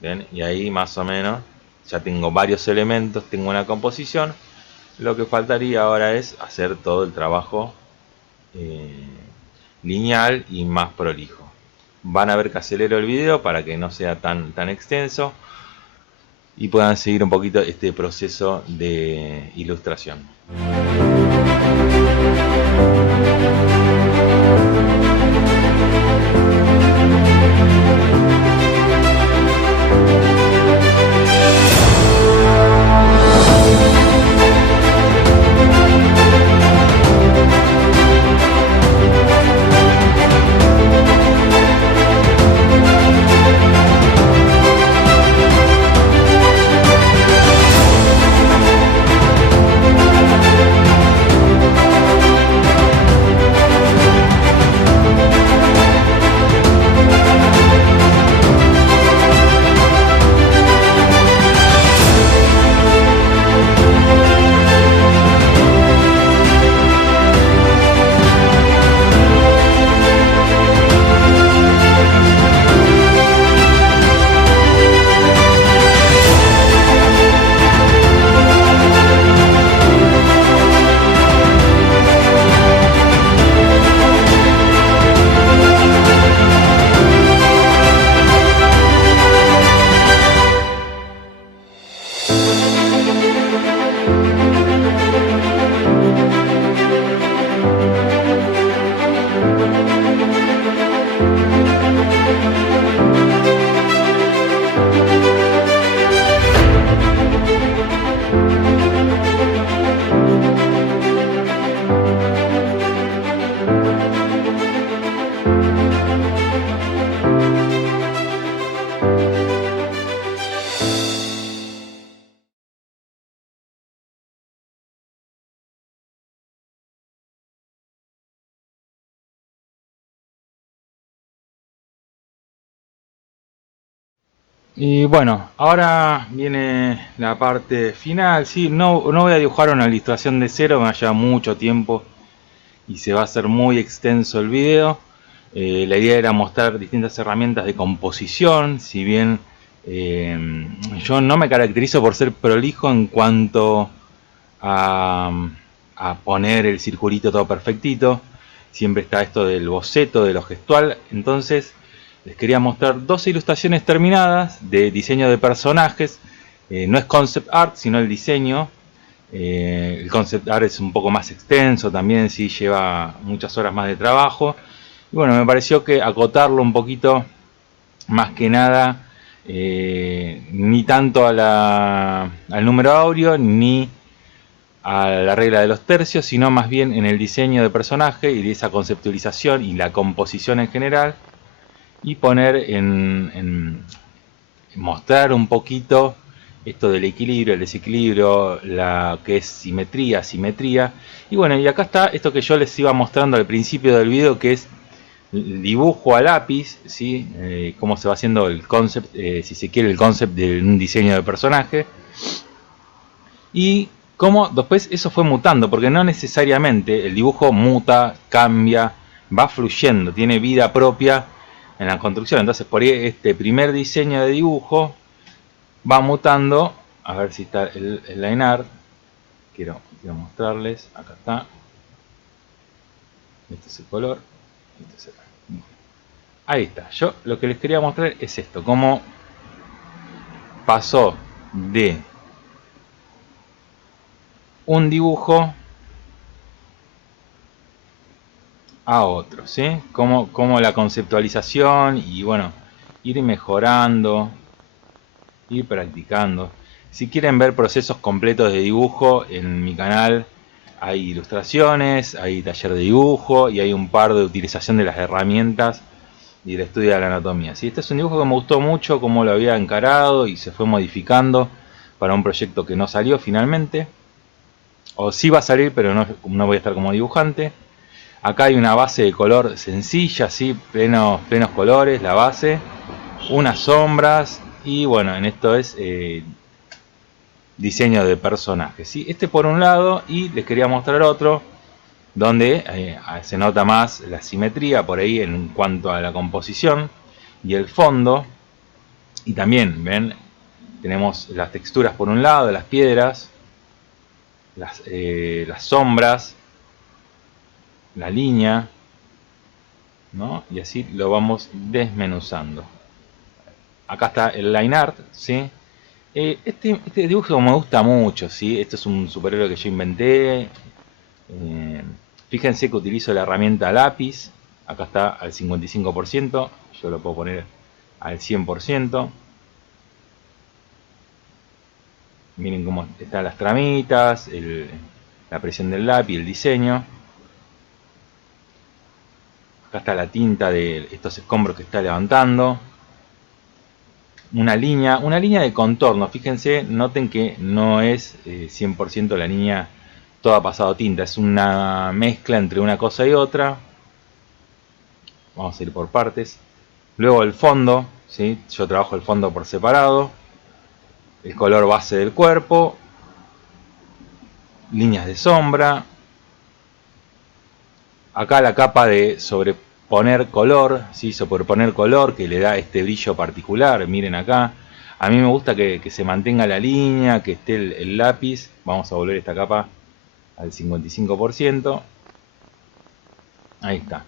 Bien, y ahí más o menos ya tengo varios elementos, tengo una composición. Lo que faltaría ahora es hacer todo el trabajo lineal y más prolijo. Van a ver que acelero el video para que no sea tan extenso y puedan seguir un poquito este proceso de ilustración. Y bueno, ahora viene la parte final. Sí, no voy a dibujar una ilustración de cero, me lleva mucho tiempo y se va a hacer muy extenso el video. La idea era mostrar distintas herramientas de composición, si bien yo no me caracterizo por ser prolijo en cuanto a, a poner el circulito todo perfectito. Siempre está esto del boceto, de lo gestual. Entonces les quería mostrar dos ilustraciones terminadas de diseño de personajes. No es concept art, sino el diseño. El concept art es un poco más extenso, también sí lleva muchas horas más de trabajo. Y bueno, me pareció que acotarlo un poquito, más que nada, ni tanto al número áureo, ni a la regla de los tercios, sino más bien en el diseño de personaje y de esa conceptualización y la composición en general, y poner en mostrar un poquito esto del equilibrio, el desequilibrio, la que es simetría, simetría. Y bueno, y acá está esto que yo les iba mostrando al principio del video, que es el dibujo a lápiz, ¿sí? Cómo se va haciendo el concept, si se quiere, el concept de un diseño de personaje. Y cómo después eso fue mutando, porque no necesariamente el dibujo muta, cambia, va fluyendo, tiene vida propia en la construcción. Entonces por ahí este primer diseño de dibujo va mutando. A ver si está el line art. Quiero mostrarles. Acá está. Este es el color. Este es el... Ahí está. Yo lo que les quería mostrar es esto. Cómo pasó de un dibujo a otro, ¿sí? Como la conceptualización y bueno, ir mejorando, ir practicando. Si quieren ver procesos completos de dibujo, en mi canal hay ilustraciones, hay taller de dibujo y hay un par de utilización de las herramientas y el estudio de la anatomía. ¿Sí? Este es un dibujo que me gustó mucho, cómo lo había encarado y se fue modificando para un proyecto que no salió finalmente. O sí va a salir, pero no voy a estar como dibujante. Acá hay una base de color sencilla, ¿sí? Plenos colores, la base. Unas sombras. Y bueno, en esto es diseño de personajes, ¿sí? Este por un lado, y les quería mostrar otro donde se nota más la simetría por ahí en cuanto a la composición y el fondo. Y también, ven, tenemos las texturas por un lado, las piedras, las sombras, la línea, ¿no? Y así lo vamos desmenuzando. Acá está el line art, ¿sí? Este dibujo me gusta mucho, ¿sí? Este es un superhéroe que yo inventé. Fíjense que utilizo la herramienta lápiz. Acá está al 55%. Yo lo puedo poner al 100%. Miren cómo están las tramitas, la presión del lápiz, el diseño. Acá está la tinta de estos escombros que está levantando. Una línea de contorno. Fíjense, noten que no es 100% la línea toda pasado tinta. Es una mezcla entre una cosa y otra. Vamos a ir por partes. Luego el fondo, ¿sí? Yo trabajo el fondo por separado. El color base del cuerpo. Líneas de sombra. Acá la capa de sobreponer color, ¿sí? Sobreponer color que le da este brillo particular. Miren acá. A mí me gusta que se mantenga la línea, que esté el lápiz. Vamos a volver esta capa al 55%. Ahí está.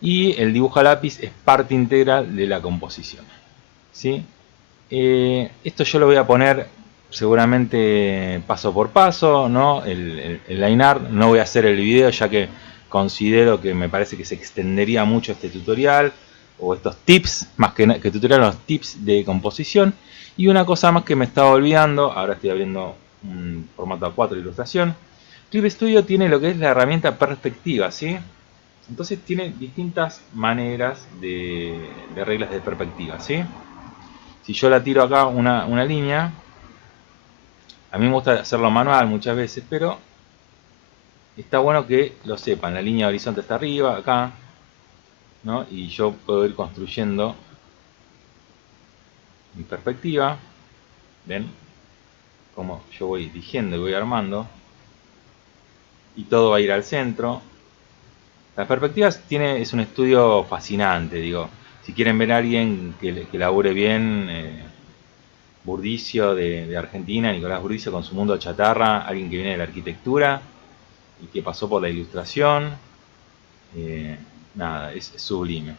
Y el dibujo a lápiz es parte integral de la composición, ¿sí? Esto yo lo voy a poner seguramente paso por paso, ¿no? El line art. No voy a hacer el video ya que considero que me parece que se extendería mucho este tutorial o estos tips, más que tutorial, los tips de composición. Y una cosa más que me estaba olvidando, ahora estoy abriendo un formato A4 de ilustración. Clip Studio tiene lo que es la herramienta perspectiva, ¿sí? Entonces tiene distintas maneras de reglas de perspectiva, ¿sí? Si yo la tiro acá una línea, a mí me gusta hacerlo manual muchas veces, pero está bueno que lo sepan. La línea de horizonte está arriba, acá, ¿no? Y yo puedo ir construyendo mi perspectiva. ¿Ven? Como yo voy dirigiendo y voy armando. Y todo va a ir al centro. La perspectiva es un estudio fascinante, digo. Si quieren ver a alguien que labure bien, Burdicio de Argentina, Nicolás Burdicio con su mundo chatarra, alguien que viene de la arquitectura y que pasó por la ilustración. Nada, es sublime.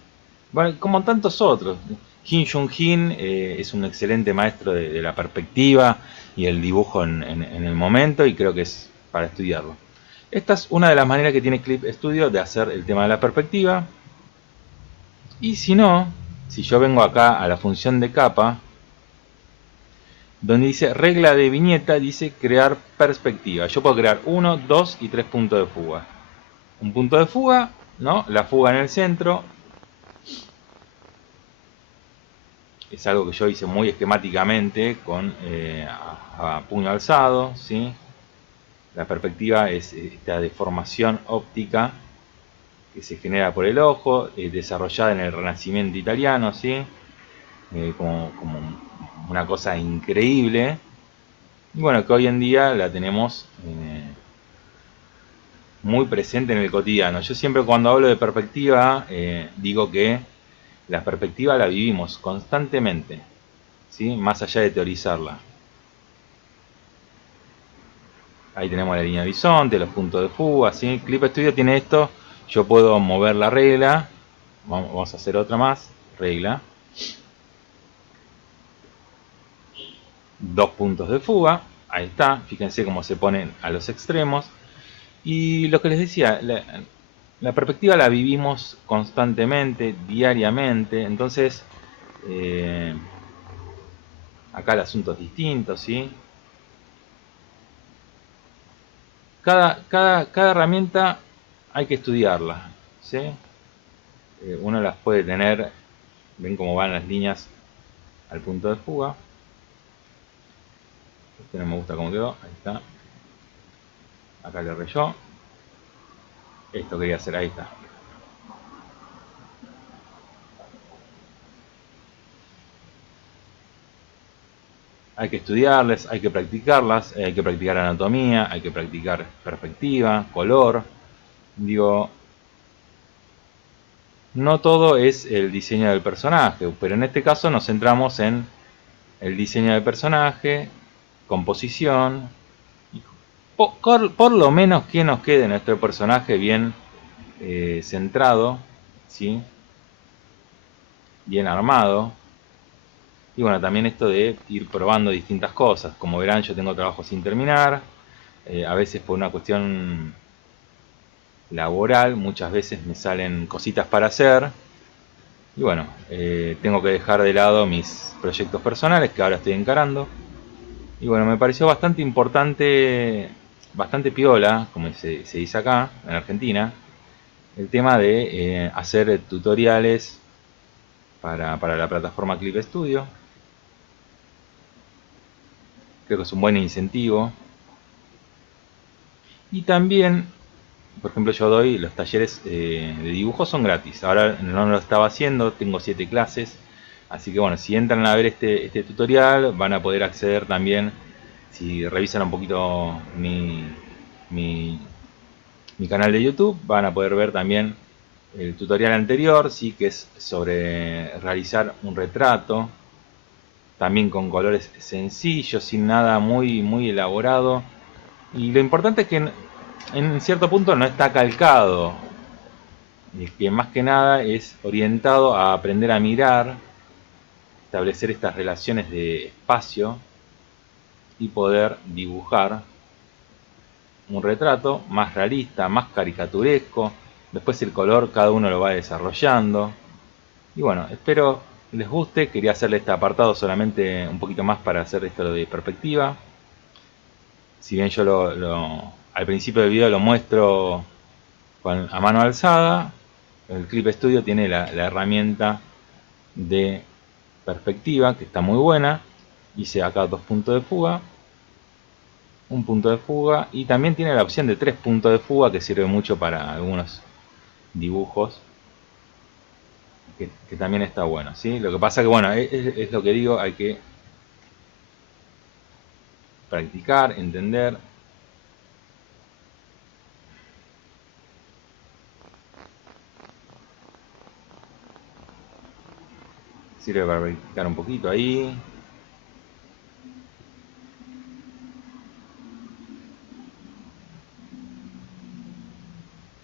Bueno, como tantos otros. Kim Jong-un es un excelente maestro de la perspectiva y el dibujo en el momento, y creo que es para estudiarlo. Esta es una de las maneras que tiene Clip Studio de hacer el tema de la perspectiva. Y si no, si yo vengo acá a la función de capa, donde dice regla de viñeta, dice crear perspectiva. Yo puedo crear 1, 2 y 3 puntos de fuga. Un punto de fuga, ¿no? La fuga en el centro. Es algo que yo hice muy esquemáticamente con a puño alzado, ¿sí? La perspectiva es esta deformación óptica que se genera por el ojo, desarrollada en el Renacimiento italiano, ¿sí? Como una cosa increíble. Y bueno, que hoy en día la tenemos muy presente en el cotidiano. Yo siempre cuando hablo de perspectiva digo que la perspectiva la vivimos constantemente, ¿sí? Más allá de teorizarla. Ahí tenemos la línea de horizonte, los puntos de fuga, ¿sí? Clip Studio tiene esto. Yo puedo mover la regla. Vamos a hacer otra más. Regla. 2 puntos de fuga. Ahí está. Fíjense cómo se ponen a los extremos. Y lo que les decía, la perspectiva la vivimos constantemente, diariamente. Entonces, acá el asunto es distinto, ¿sí? Cada herramienta hay que estudiarla, ¿sí? Uno las puede tener, ven cómo van las líneas al punto de fuga. No me gusta cómo quedó, ahí está. Acá le rayó. Esto quería hacer, ahí está. Hay que estudiarles, hay que practicarlas, hay que practicar anatomía, hay que practicar perspectiva, color. Digo, no todo es el diseño del personaje, pero en este caso nos centramos en el diseño del personaje, composición, y por lo menos que nos quede nuestro personaje bien centrado, ¿sí? Bien armado. Y bueno, también esto de ir probando distintas cosas. Como verán, yo tengo trabajo sin terminar. A veces por una cuestión laboral, muchas veces me salen cositas para hacer. Y bueno, tengo que dejar de lado mis proyectos personales que ahora estoy encarando. Y bueno, me pareció bastante importante, bastante piola, como se dice acá, en Argentina, el tema de hacer tutoriales para la plataforma Clip Studio. Creo que es un buen incentivo. Y también, por ejemplo, yo doy los talleres de dibujo, son gratis. Ahora no lo estaba haciendo, tengo 7 clases. Así que bueno, si entran a ver este tutorial, van a poder acceder también, si revisan un poquito mi, mi canal de YouTube, van a poder ver también el tutorial anterior, sí, que es sobre realizar un retrato, también con colores sencillos, sin nada muy elaborado. Y lo importante es que en cierto punto no está calcado, es que más que nada es orientado a aprender a mirar, establecer estas relaciones de espacio y poder dibujar un retrato más realista, más caricaturesco. Después el color cada uno lo va desarrollando. Y bueno, espero les guste. Quería hacerle este apartado solamente un poquito más para hacer esto de perspectiva. Si bien yo al principio del video lo muestro a mano alzada, el Clip Studio tiene la herramienta de perspectiva que está muy buena. Hice acá 2 puntos de fuga, un punto de fuga, y también tiene la opción de 3 puntos de fuga que sirve mucho para algunos dibujos, que también está bueno, ¿sí? Lo que pasa que bueno, es lo que digo, hay que practicar, entender. Sirve para practicar un poquito ahí.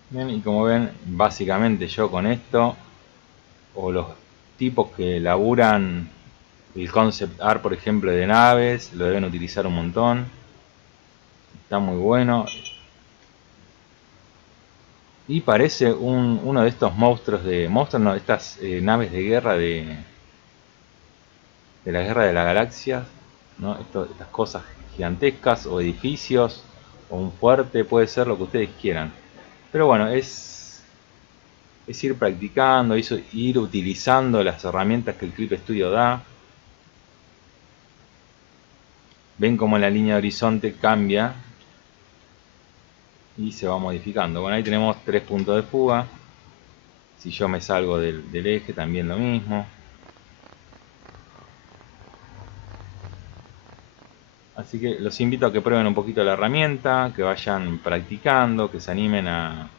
Bien, y como ven, básicamente yo con esto, o los tipos que laburan el concept art, por ejemplo, de naves, lo deben utilizar un montón. Está muy bueno. Y parece uno de estos monstruos no, estas naves de guerra de la guerra de las galaxias, ¿no? Estas cosas gigantescas, o edificios, o un fuerte, puede ser lo que ustedes quieran. Pero bueno, es ir practicando, ir utilizando las herramientas que el Clip Studio da. Ven como la línea de horizonte cambia y se va modificando. Bueno, ahí tenemos 3 puntos de fuga. Si yo me salgo del eje, también lo mismo. Así que los invito a que prueben un poquito la herramienta, que vayan practicando, que se animen a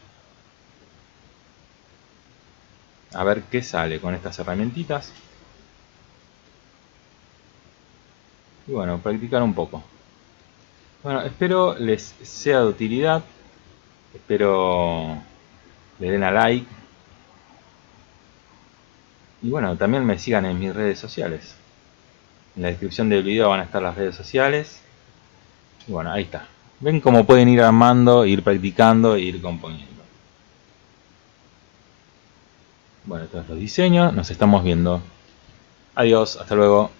ver qué sale con estas herramientitas. Y bueno, practicar un poco. Bueno, espero les sea de utilidad. Espero le den a like. Y bueno, también me sigan en mis redes sociales. En la descripción del video van a estar las redes sociales. Y bueno, ahí está. Ven cómo pueden ir armando, ir practicando e ir componiendo. Bueno, estos son los diseños. Nos estamos viendo. Adiós, hasta luego.